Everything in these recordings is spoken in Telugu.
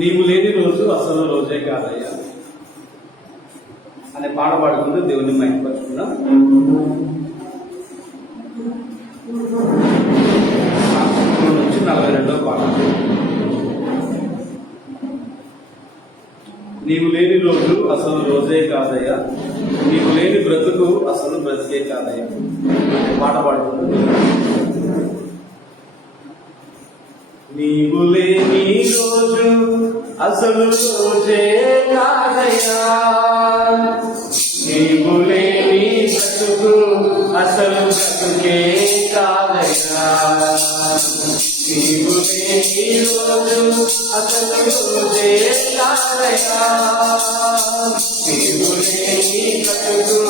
నీవు లేని రోజు అసలు రోజే కాదయ్యా అనే పాట పాడుకుంటూ దేవుని మైపరుచుకున్నాం. 42వ పాట. నీవు లేని రోజు అసలు రోజే కాదయ్యా, నీవు లేని బ్రతుకు అసలు బ్రతికే కాదయ్యా పాట పాడుకుంటూ నీవు లేని రోజు అసలు రోజే కాదయ్యా, నీవు లేని బ్రతుకు అసలు బ్రతుకే కాదయ్యా, నీవు లేని రోజు అసలు రోజే కాదయ్యా, నీవు లేని బ్రతుకు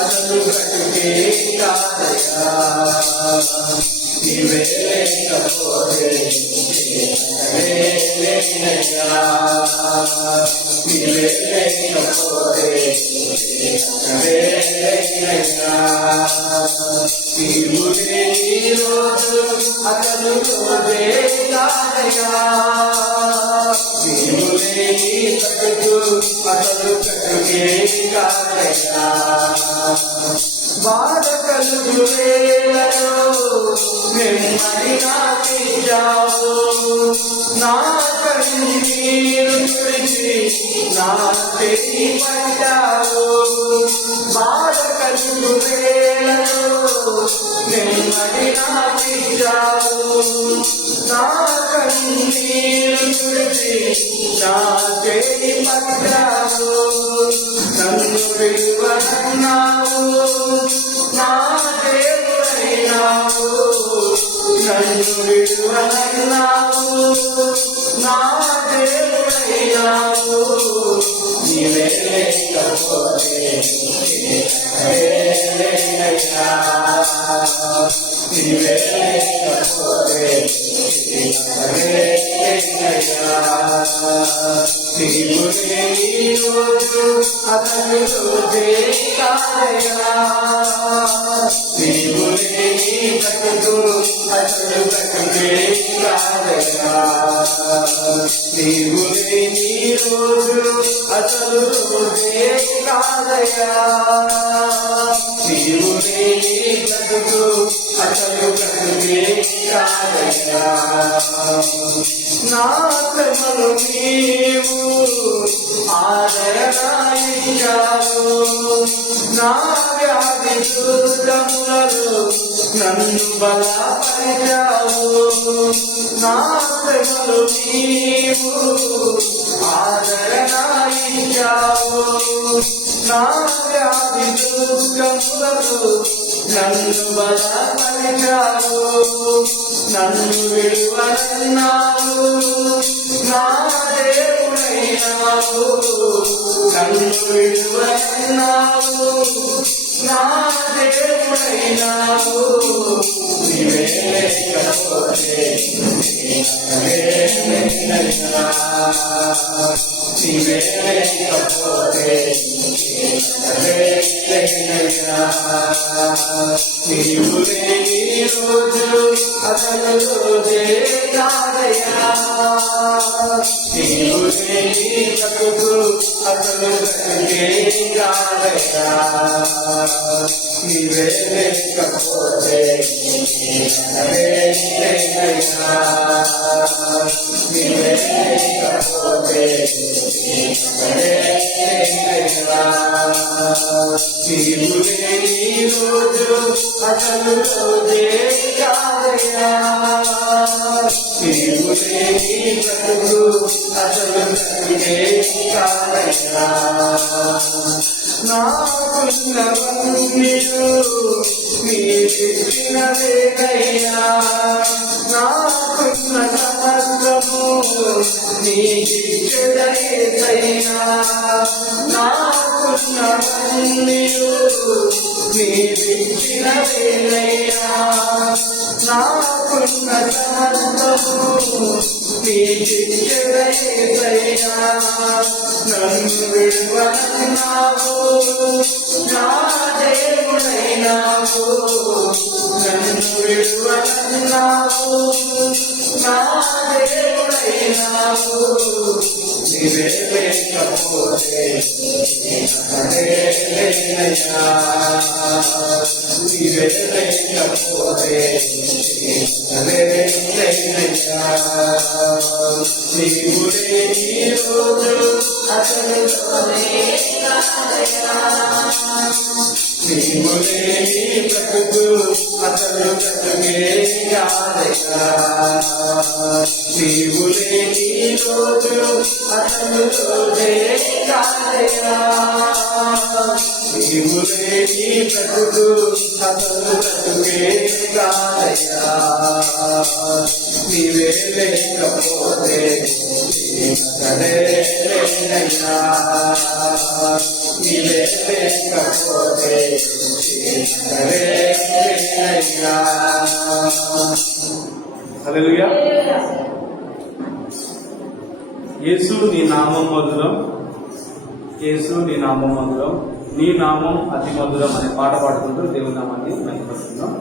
అసలు బ్రతుకే కాదయ్యా, నీవే లేకపోతే నీవే లేకపోతే నీవు లేని రోజు అసలు రోజే కాదయ్యా, నీవు లేని బ్రతుకు అసలు బ్రతుకే కాదయ్యా, బాధ కలుగు వేళలో నెమ్మది నాకిచ్చావు, నా కన్నీరు తుడిచి నా చేయి పట్టావు, బాధ కలుగు వేళలో నెమ్మది నాకిచ్చావు, నా కన్నీరు తుడిచి నా చేయి పట్టావు, నన్ను విడువనన్నావు, నా దేవుడైనావు, నన్ను విడువనన్నావు, నా దేవుడైనావు, నీవే లేకపోతే నీవే లేకపోతే నీవు లేని రోజు అసలు రోజే కాదయ్యా, నీవు లేని బ్రతుకు అసలు బ్రతుకే కాదయ్యా, నీవు లేని రోజు అసలు రోజే కాదయ్యా, నీవు లేని బ్రతుకు అసలు బ్రతుకే కాదయ్యా, నా శ్రమలు నీవు ఆదరణ ఇచ్చావు, నా వ్యాధి దుఃఖములలో నన్ను బలపరిచావు, నా శ్రమలు నీవు ఆదరణ ఇచ్చావు, నా వ్యాధి దుఃఖములలో నన్ను బలపరిచావు, నన్ను విడువనన్నావు, నా దేవుడైనావు, నన్ను విడువనన్నావు, నా దేవుడైనావు, నీవే లేకపోతే నీవే లేకపోతే నీవు లేని రోజు అసలు రోజే కాదయ్యా, నీవు లేని బ్రతుకు అసలు బ్రతుకే కాదయ్యా, నీవే లేకపోతే నీవే లేకపోతే నీవు లేని రోజు అసలు రోజే కాదయ్యా, నీవు లేని బ్రతుకు అసలు బ్రతుకే కాదయ్యా, నాకున్నవన్నీయు నీకిచ్చినవేనయ్యా, నాకున్న సమస్తము నీకిచ్చెదయేసయ్యా, నాకున్నవన్నీయు నీకిచ్చినవేనయ్యా, నాకున్న సమస్తము నీకిచ్చెదయేసయ్యా, నన్ను విడువనన్నావు, నా దేవుడైనావు, నన్ను విడువనన్నావు, నా దేవుడైనావు, నీవే లేకపోతే లేనయ్యా, నీవే లేకపోతే లేనయ్యా. నీవు లేని రోజు అసలు నీవు లేని బ్రతుకు అసలు బ్రతుకే కాదయ్యా. నీవు లేని రోజు అసలు రోజే కాదయ్యా. నీవు లేని బ్రతుకు అసలు బ్రతుకే కాదయ్యా. నీవే లేకపోతే లేనయ్యా, నీవే లేకపోతే లేనయ్యా. హల్లెలూయా. యేసు నీ నామం మధురం, యేసు నీ నామం మధురం, నీ నామం అతి మధురం అనే పాట పాడుకుంటూ దేవుని నామాన్ని మహిమపరుస్తున్నాం.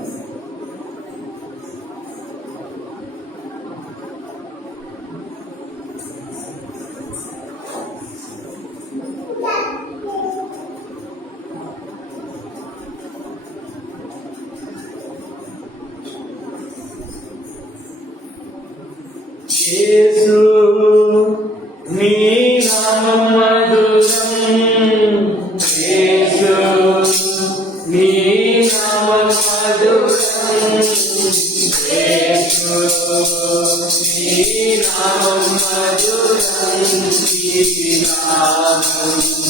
యేసు నీ నామం మధురం, యేసు నీ నామం మధురం, యేసు నీ నామం మధురం, నీ నామం అతి మధురం.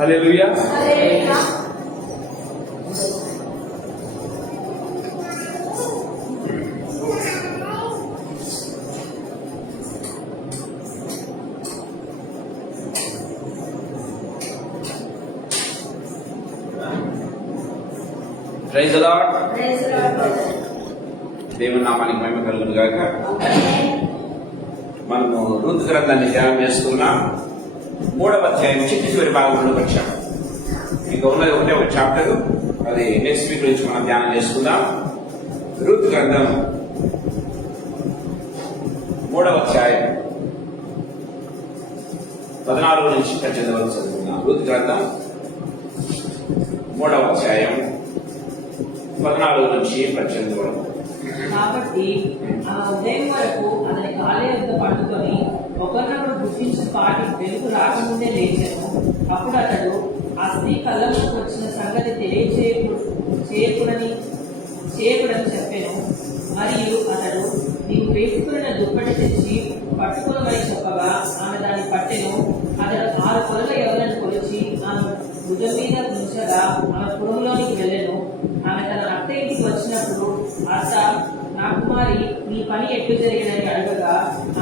హల్లెలూయా. Praise the Lord. దేవుని నామానికి మహిమ కలుగును గాక. మనము రూతు గ్రంథాన్ని ధ్యానం చేస్తున్నాం. 3వ అధ్యాయం చివరి భాగంలో వచ్చాం. ఇంకా ఉన్నది ఒకటే ఒక చాప్టర్, అది నెక్స్ట్ వీక్ నుంచి మనం ధ్యానం చేసుకుందాం. రూతు గ్రంథం 3వ అధ్యాయం 14 నుంచి 18 వరకు చదువుకుందాం. రూతు గ్రంథం 3వ అధ్యాయం 14 నుంచి 18 వరకు. కాబట్టి ఆ ఉదయం వరకు అతని కాళ్ళ వద్ద పట్టుకొని ఒకరినొకరు గుర్తించిన పాటి వెలుగు రాకముందే లేచాను. అప్పుడు అతడు ఆ స్త్రీ కళ్ళలోకి వచ్చిన సంగతి చేయకూడని చెప్పాను. మరియు అతడు నీవు వేసుకున్న దుప్పటి తెచ్చి పట్టుకునమని చెప్పగా ఆమె దాన్ని నా కుమారి నీ పని ఎట్లు జరిగినని అడగగా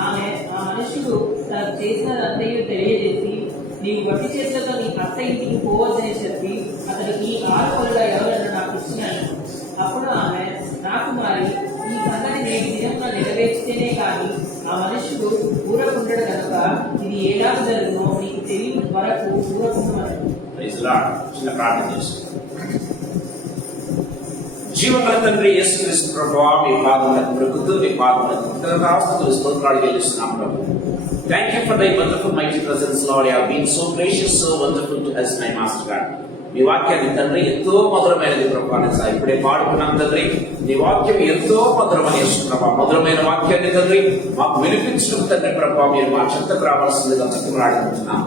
ఆమె ఆ మనుషుడు తనకు చేసినదంతయు తెలియజేసి నీవు వట్టి చేతులతో నీ అత్త ఇంటికి పోవద్దని చెప్పి అతనికి 6 కొలుల ఎవరన్నా నాకు ఇచ్చినాను. అప్పుడు ఆమె నా కుమారి ఈ సంగతి నేటి దినంలో నెరవేర్చితేనే కానీ ఆ మనుషుడు ఊరకుండడు కనుక ఇది ఏలాగ జరుగునో నీకు తెలియని వరకు ఊరకుండమని. చిన్న ప్రార్థన చేస్తాం. జీవగల తండ్రి యేసుక్రీస్తు ప్రభువా, మీ పాదములకు మృక్కుతూ మీ పాదములకు కృతజ్ఞతాస్తుతులు స్తోత్రాలు చెల్లిస్తున్నాం ప్రభు. Thank you for thy wonderful mighty presence, Lord. You have been so gracious, so wonderful to us, my master God. మీ వాక్యాన్ని తండ్రి ఎంతో మధురమైనది ప్రభా. ఇప్పుడే పాడుకున్నాం తండ్రి, నీ వాక్యం ఎంతో మధురమని ప్రభా. మధురమైన వాక్యాన్ని తండ్రి మాకు వినిపించడం తండ్రి ప్రభా, మీరు మా చెంతకు రావాల్సిందిగా బ్రతిమలాడుకుంటున్నాం.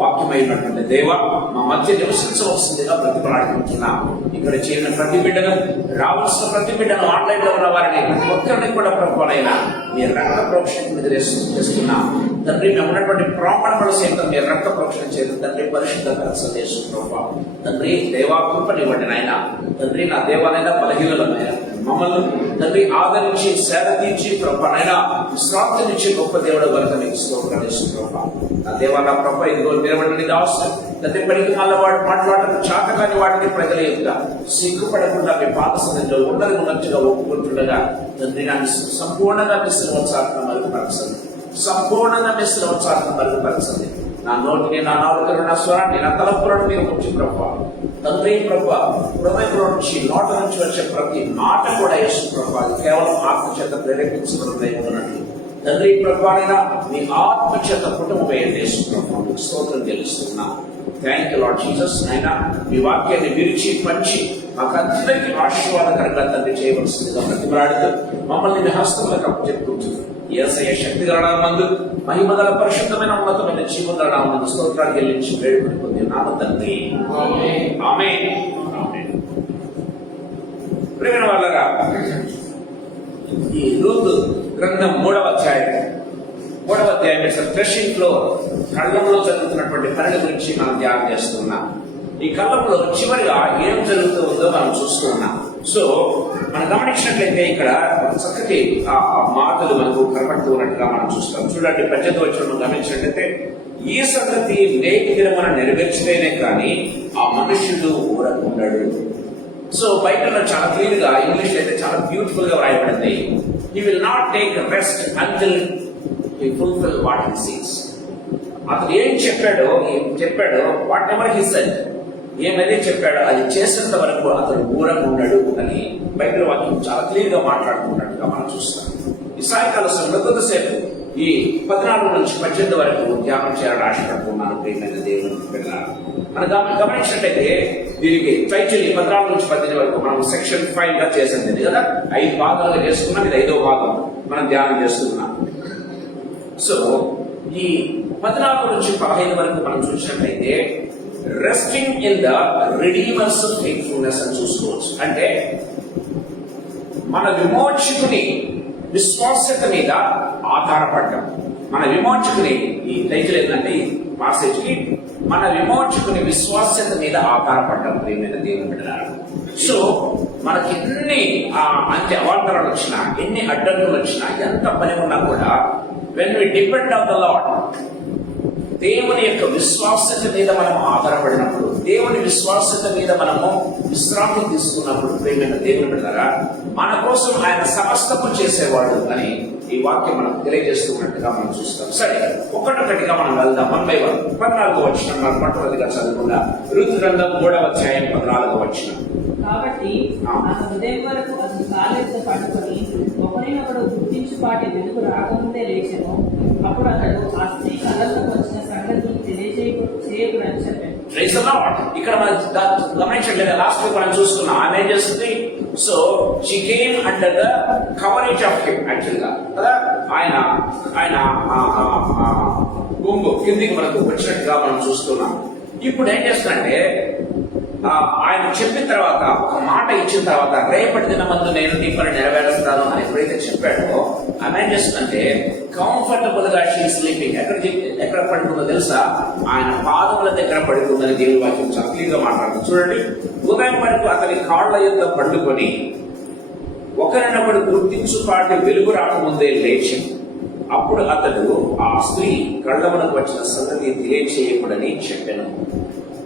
వాక్యమైనటువంటి దేవ మా మధ్య నివసించవలసిందిగా బ్రతిమలాడుకుంటున్నాం. ఇక్కడ చేరిన ప్రతి బిడ్డను, రావాల్సిన ప్రతి బిడ్డను, ఆన్లైన్ లో ఉన్న వారిని ప్రతి ఒక్కరిని కూడా ప్రభువైనా మీరు రక్త ప్రోక్షణ మీద చేస్తున్నాం తండ్రి. మేము ఉన్నటువంటి ప్రాణముల సైతం మీరు రక్త ప్రోక్షణ చేయడం తండ్రి. పరిశుద్ధ సందేశం ప్రభావ తండ్రి, దేవా కృపనివ్వండి నాయన తండ్రి. నా దేవాలైనా బలహీనమైన మమ్మల్ని తండ్రి ఆదరించి సేద తీర్చి ప్రభానైనా విశ్రాంతినిచ్చి గొప్ప దేవుడు కనుక మీకు స్తోత్రాలు ప్రభావ. నా దేవా నా ప్రభ ఇదిగో నిలబడిన దాసు తండ్రి, పనికి వాడు మాట్లాడటం చాతకాని వాటిని ప్రజల యొక్క సిగ్గుపడకుండా మీ పాద సన్నిధిలో ఉన్నది ఉన్నట్టుగా ఒప్పుకుంటుండగా తండ్రి నాకు సంపూర్ణంగా మీ శ్రవత్సార్థం మరుగుపరచండి. సంపూర్ణంగా మీ శ్రవత్సార్థం మరుగుపరచండి. నా నోటిని, నా నాలుకను, నా స్వరాన్ని, నా తలపులను మీరు ఉంచి ప్రభావ తండ్రి ప్రభా హృదయంలో నుంచి నోట నుంచి వచ్చే ప్రతి మాట కూడా యేసు ప్రభా కేవలం ఆత్మ చేత ప్రేరేపించబడినట్లు తండ్రి ప్రభానైనా మీ ఆత్మ చేత కుటుంబం వేయండి. యేసు ప్రభా స్తోత్రం చెల్లిస్తున్నా. Thank you Lord Jesus. అయినా మీ వాక్యాన్ని విరిచి పంచి మాకందరికీ ఆశీర్వాదకరంగా తండ్రి చేయవలసిందిగా ప్రతిమలాడుతూ మమ్మల్ని మీ హస్తములకు అప్పచెప్పుకుంటుంది. యేసయ్య శక్తిగల మందు మహిమగల పరిశుద్ధమైన ఉన్నతమైన జీవగల నామమున స్తోత్రాలు చెల్లించి వేడుకొని పొందినాము తండ్రి. ఆమేన్. ప్రియమైన వాళ్ళగా, ఈ రూతు గ్రంథం 3వ అధ్యాయం థ్రెషింగ్ ఫ్లోర్, కళ్ళంలో జరుగుతున్నటువంటి పనుల గురించి మనం ధ్యానం చేస్తున్నాం. ఈ కళ్ళంలో చివరిగా ఏం జరుగుతుందో మనం చూస్తున్నాం. సో మనం గమనించినట్లయితే ఇక్కడ చక్కటి ఆ మాటలు మనకు కనపడుతూ ఉన్నట్టుగా మనం చూస్తాం. చూడండి, 18వ వచనం గమనించినట్లయితే ఈ సంగతి నేటి దినమున నెరవేర్చితేనే కానీ ఆ మనుషుడు ఊరకుండడు. సో బైబిల్లో చాలా క్లియర్ గా, ఇంగ్లీష్ అయితే చాలా బ్యూటిఫుల్ గా వ్రాయబడింది. He will not take rest until he fulfil what he sees. అతను ఏం చెప్పాడో వాట్ ఎవర్ హీ సెడ్, ఏమైతే చెప్పాడో అది చేసేంత వరకు అతను ఊరకుండడు అని బైబిల్ వాక్యం చాలా క్లియర్ గా మాట్లాడుకున్నట్టుగా మనం చూస్తాం. ఈ సాయంకాల సమయంలో కొంతసేపు ఈ 14 నుంచి 18 వరకు ధ్యానం చేయాలని ఆశపడుతున్నాను. ప్రియమైన దేవుని పిల్లలు, మనం గమనించినట్లయితే దీనికి టైటిల్ 14 నుంచి 18 వరకు మనం సెక్షన్ 5 గా చేసింది కదా. 5 భాగాలుగా చేసుకున్నాం. ఇది 5వ భాగం మనం ధ్యానం చేస్తున్నాం. సో ఈ 14 నుంచి 15 వరకు మనం చూసినట్లయితే resting in the redeemer's faithfulness అని చూసుకోవచ్చు. అంటే మన విమోచకుని విశ్వాసత మీద ఆధారపడ్డం. మన విమోచకుని, ఈ టైటిల్ ఏంటంటే ఈ పాసేజ్ కి మన విమోచకుని విశ్వాసత మీద ఆధారపడ్డం. ప్రియమైన దేవుని బిడ్డలారా, సో మనకి ఎన్ని అవాంతరాలు వచ్చినా, ఎన్ని అడ్డంకులు వచ్చినా, ఎంత పని ఉన్నా కూడా when we depend on the Lord, దేవుని యొక్క విశ్వాసత మీద మనం ఆధారపడినప్పుడు, దేవుని విశ్వాసత మీద మనము విశ్రాంతి తీసుకున్నప్పుడు, ప్రియమైన దేవుని బిడ్డలారా, మన కోసం ఆయన సమస్తము చేసేవాడు అని ఈ వాక్యం మనకు తెలియజేస్తున్నట్టుగా మనం చూస్తాం. సరే, ఒక్కటొక్కటిగా మనం వెళ్దాం. 1 by 1. 14వ వచనం మనం మొట్టమొదటిగా చదువుకుందాం. రూతు గ్రంథం 3వ అధ్యాయం 14వ వచనం. కాబట్టి ఆ ఉదయం వరకు అతను కాలేజీతో పట్టుకొని ఒకరినొకడు గుర్తించుపాటి వెలుగు రాకముందే లేచెను. అప్పుడు అతడు ఆ స్త్రీ కళ్ళకు వచ్చిన సంగతి తెలియజేయకుడని చెప్పాడు. ఇక్కడ మనం గమనించట్లేదు, లాస్ట్ వీక్ మనం చూసుకున్నాం. ఆమె ఏం చేస్తుంది? So she came under the coverage of him. Actual గా కదా, ఆయన గుంపు కిందికి మనకు వచ్చినట్టుగా మనం చూస్తున్నాం. ఇప్పుడు ఏం చేస్తానంటే, ఆయన చెప్పిన తర్వాత, ఒక మాట ఇచ్చిన తర్వాత, రేపటి దినమందు నేను నీ పని నెరవేరుస్తాను అని ఎప్పుడైతే చెప్పాడో, ఆమె ఏం చేస్తుందంటే కంఫర్టబుల్ గా షీ స్లీపింగ్. ఎక్కడ పడుకుందో తెలుసా? ఆయన పాదముల దగ్గర పడుకుందని దేవుని వాక్యం చాలా క్లియర్ గా మాట్లాడుతుంది. చూడండి, ఉదయం వరకు అతని కాళ్ల యొక్క పండుకొని ఒకరినొకడు గుర్తించుపాటి వెలుగు రాకముందే లేచి అప్పుడు అతడు ఆ స్త్రీ కళ్ళమునకు వచ్చిన సంగతి తెలియచేయకూడని చెప్పాను.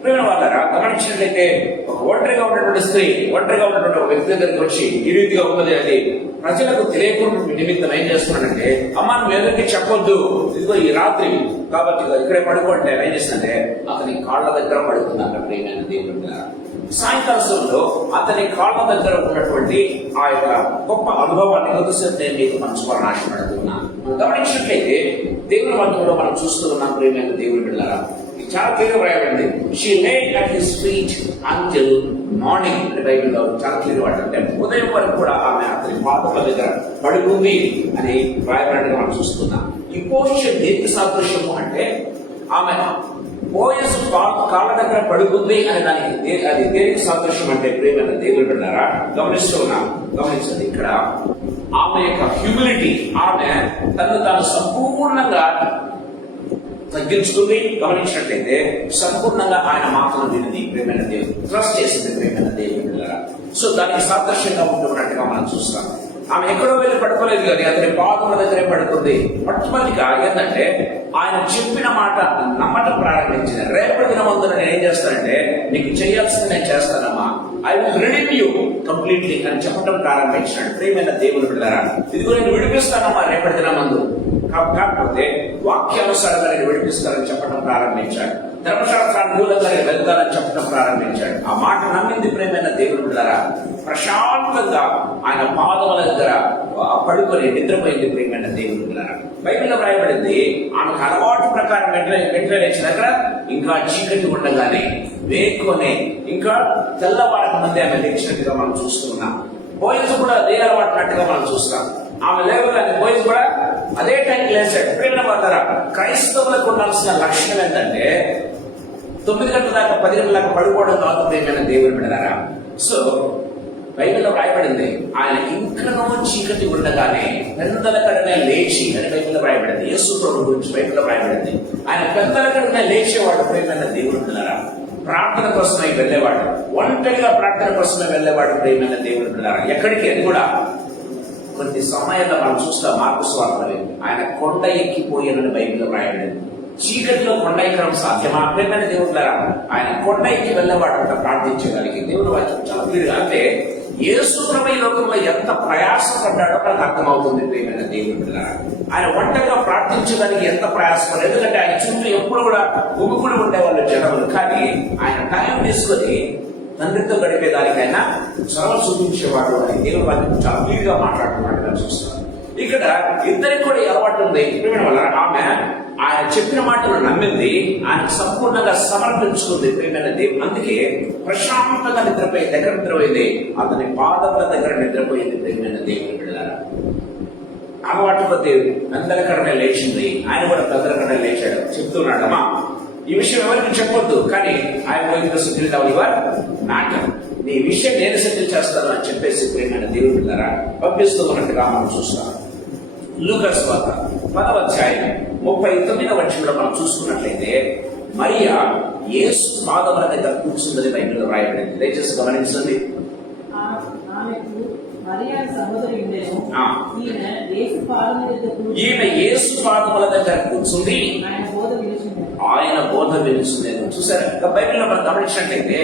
ప్రేమ వాళ్ళరా, గమనించినట్లయితే ఒక ఒంటరిగా ఉన్నటువంటి స్త్రీ ఒంటరిగా ఉన్నటువంటి ఒక వ్యక్తి దగ్గరికి వచ్చి ఈ రీతిగా ఉన్నది అది ప్రజలకు తెలియకుండా నిమిత్తం ఏం చేస్తున్నాడంటే, అమ్మ నువ్వు ఎవరికి చెప్పొద్దు, ఇదిగో ఈ రాత్రి కాబట్టి ఇక్కడే పడుకోండి ఏం చేస్తుందంటే అతని కాళ్ళ దగ్గర పడుకున్నాక ప్రేమైన దేవుడు సాయంకాల సమయంలో అతని కాళ్ళ దగ్గర ఉన్నటువంటి ఆ యొక్క గొప్ప అనుభవాన్ని కొద్దిసేపు నేను మీకు పంచుకోవాలని ఆశపడుతున్నాను. మనం గమనించినట్లయితే దేవుని వాక్యంలో మనం చూస్తున్నాం ప్రేమైన దేవుని బిడ్డలారా, చాలా క్లియర్ రాయబడింది. షీ లే at his feet until morning అంటే బైబిల్లో చాలా క్లియర్ వాడు అంటే ఉదయం వరకు కూడా ఆమె అతని పాదముల దగ్గర పడుకుంది అని రాయబడినట్టుగా మనం చూస్తున్నాం. ఈ పోషన్ దేనికి సాదృశ్యము అంటే ఆమె బోయస్ కాళ్ళ దగ్గర పడుకుంది అనే దానికి అది దేనికి సాదృశ్యం అంటే ప్రేమైన దేవుడు బిడ్డలారా గమనిస్తూ ఉన్నాం. గమనించండి, ఇక్కడ ఆమె యొక్క హ్యూమిలిటీ, ఆమె తను తాను సంపూర్ణంగా తగ్గించుకుంది. గమనించినట్లయితే సంపూర్ణంగా ఆయన మాటలు వినింది ప్రేమైన దేవుడు, ట్రస్ట్ చేసింది ప్రేమైన దేవుడు. సో దానికి సాదృశ్యంగా ఉంటున్నట్టుగా మనం చూస్తాం. ఆమె ఎక్కడో వెళ్ళి పడుకోలేదు కానీ అతని పాదముల దగ్గరే పడుకుంది. మొట్టమొదటిగా ఏంటంటే ఆయన చెప్పిన మాట నమ్మటం ప్రారంభించింది. రేపటి దినమందున నేను ఏం చేస్తానంటే నీకు చేయాల్సింది నేను చేస్తానమ్మా, I will redeem you completely అని చెప్పడం ప్రారంభించాడు. ప్రేమైన దేవుని బిడ్డలారా, ఇదిగో నేను విడిపిస్తానమ్మా రేపటి దినమందు, కాకపోతే వాక్యానుసారంగా నేను విడిపిస్తానని చెప్పడం ప్రారంభించాడు. ధర్మశాస్త్రానుకూలంగా వెళ్తానని చెప్పడం ప్రారంభించాడు. ఆ మాట నమ్మింది ప్రేమైన దేవుని బిడ్డలారా. ప్రశాంతంగా ఆయన పాదముల దగ్గర పడుకొని నిద్రపోయింది ప్రేమైన దేవుని బిడ్డలారా. బైబిల్లో రాయబడింది ఆమెకు అలవాటు ప్రకారం వెంటనే లేచినాక ఇంకా చీకటి ఉండగానే వేకునే ఇంకా తెల్లవారక ముందే ఆమె లేచినట్టుగా మనం చూస్తున్నాం. బోయస్ కూడా అదే అలవాటునట్టుగా మనం చూస్తాం. ఆమె లేవగానే బోయస్ కూడా అదే టైంకి లేచాడు. ప్రేమ వాళ్ళరా, క్రైస్తవులకు ఉండాల్సిన లక్షణం ఏంటంటే 9 గంటల దాకా 10 గంటల దాకా పడుకోవడం కాదు ప్రేమైన దేవుని బిడ్డలారా. సో బైబిల్లో రాయబడింది ఆయన ఇంకనూ చీకటి ఉండగానే పెద్దలకడనే లేచి అని బైబిల్లో రాయబడింది. యేసు ప్రభు గురించి బైబిల్లో రాయబడింది. ఆయన పెద్దలకడనే లేచేవాడు ప్రేమైన దేవుని బిడ్డలారా. ప్రార్థన కోసమై వెళ్ళేవాడు, ఒంటరిగా ప్రార్థన కోసమే వెళ్ళేవాడు ప్రేమైన దేవుని బిడ్డలారా. ఎక్కడికి అది కూడా కొన్ని సమయాల్లో మనం చూస్తాం. మార్కు సువార్తలో ఆయన కొండ ఎక్కిపోయానని బైబిల్లో రాయబడింది. చీకటిలో కొండ ఎక్కడం సాధ్యమా ప్రేమైన దేవుడులారా? ఆయన కొండ ఎక్కి వెళ్ళేవాడు ప్రార్థించడానికి. దేవుడు వాక్యం చాలా క్లియర్. అంటే యేసు ప్రభు ఈ లోకంలో ఎంత ప్రయాసపడ్డాడో మనకు అర్థమవుతుంది ప్రేమైన దేవుడులారా. ఆయన ఒంటరిగా ప్రార్థించడానికి ఎంత ప్రయాసపడ్డాడు. ఎందుకంటే ఆయన చుట్టూ ఎప్పుడు కూడా గుమికూడి ఉండేవాళ్ళు జనములు. కానీ ఆయన టైం తీసుకొని తండ్రితో గడిపేదానికైనా చొరవ చూపించేవాడు అని దేవుని వాక్యం చాలా క్లియర్గా మాట్లాడుతున్నట్టుగా చూస్తాం. ఇక్కడ ఇద్దరికి కూడా అలవాటు ఉంది వల్ల ఆమె ఆయన చెప్పిన మాటలు నమ్మింది, ఆయన సంపూర్ణంగా సమర్పించుకుంది ప్రేమైన దేవుడు. అందుకే ప్రశాంతంగా నిద్రపోయింది. దగ్గర నిద్రపోయింది, అతని పాదముల దగ్గర నిద్రపోయింది ప్రేమైన దేవుని బిడ్డలారా. అలవాటు కొద్ది అందరికడనే లేచింది. ఆయన కూడా అందరికడనే లేచాడు. చెప్తున్నాడమ్మా ఈ విషయం ఎవరికి చెప్పొద్దు, కానీ ఆయన సెటిల్ యువర్ మ్యాటర్, నీ విషయం నేను సెటిల్ చేస్తాను అని చెప్పేసి ప్రేమైన దేవుని బిడ్డలారా పంపిస్తూ ఉన్నట్టుగా మనం చూస్తాం. లూకాసు వార్త 10వ అధ్యాయం 39వ వచనంలో మనం చూసుకున్నట్లయితే మరియా యేసు పాదముల దగ్గర కూర్చుందని బైబిల్లో రాయబడింది. దయచేసి గమనించండి. ఈమె యేసు పాదముల దగ్గర కూర్చుంది, ఆయన బోధ వినిస్తుంది. చూసారా బైబిల్లో మనం గమనించినట్లయితే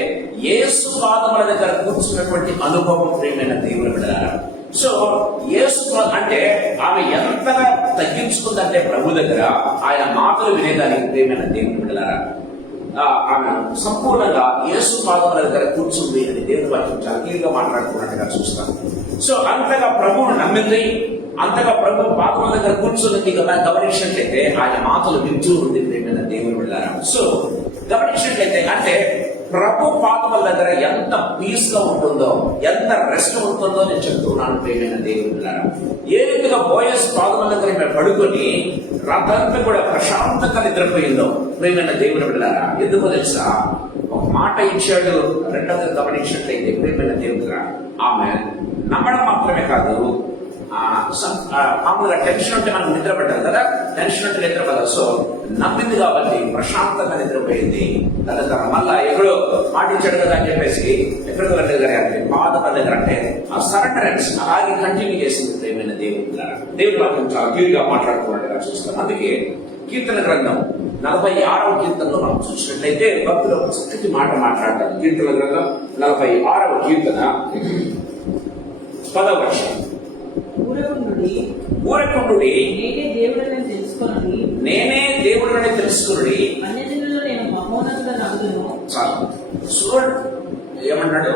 యేసు పాదముల దగ్గర కూర్చున్నటువంటి అనుభవం ప్రేమైన దేవుని బిడ్డలారా. సో యేసు అంటే ఆమె ఎంతగా తగ్గించుకుందంటే ప్రభు దగ్గర ఆయన మాటలు వినేదానికి ప్రేమైన దేవుని బిడ్డలారా. ఆమె సంపూర్ణంగా యేసు పాదముల దగ్గర కూర్చుంది అని దేవుని వాక్యం చాలా క్లియర్గా మాట్లాడుతున్నట్టుగా చూస్తాం. సో అంతగా ప్రభువును నమ్మింది, అంతగా ప్రభు పాదముల దగ్గర కూర్చున్నది కదా. గమనించినట్లయితే ఆయన మాటలు వింటూ ఉంది ప్రేమైన దేవుని బిడ్డలారా. సో గమనించినట్లయితే అంటే ప్రభు పాదముల దగ్గర ఎంత పీస్ గా ఉంటుందో, ఎంత రెస్ట్ ఉంటుందో నేను చెప్తున్నాను ప్రేమైన దేవుని బిడ్డలారా. ఏ రీతిగా బోయస్ పాదముల దగ్గర పడుకొని రాత్రంతా కూడా ప్రశాంతంగా నిద్రపోయిందో ప్రేమైన దేవుని బిడ్డలారా. ఎందుకో తెలుసా? ఒక మాట ఇచ్చాడు. రెండవది గమనించినట్లయితే ప్రేమైన దేవుని బిడ్డలారా, ఆమె నమ్మడం మాత్రమే కాదు, మామూలుగా టెన్షన్ ఉంటే మనకు నిద్ర పడ్డారు కదా, టెన్షన్ ఉంటే నిద్ర పడదు. సో నమ్మింది కాబట్టి ప్రశాంతంగా నిద్రపోయింది. తన మళ్ళా ఎక్కడో పాటించాడు కదా అని చెప్పేసి ఎక్కడికి వెళ్ళదు అంటే బాధపడ దగ్గర అంటే ఆ సరెండరెన్స్ అలాగే కంటిన్యూ చేసింది. ప్రేమైన దేవుడి వాక్యం చాలా క్లియర్గా మాట్లాడుతున్నట్టుగా చూస్తాం. అందుకే కీర్తన గ్రంథం 46వ కీర్తనలో మనం చూసినట్లయితే భక్తులు ఒక చక్కటి మాట మాట్లాడతారు. కీర్తన గ్రంథం 46వ కీర్తన 10వ వచనం. ఊరకుండుడి నేనే దేవుడని తెలుసుకుని అన్యజనులలో నేను మహోన్నతుడ నగుదును. చాలు ఏమన్నాడు?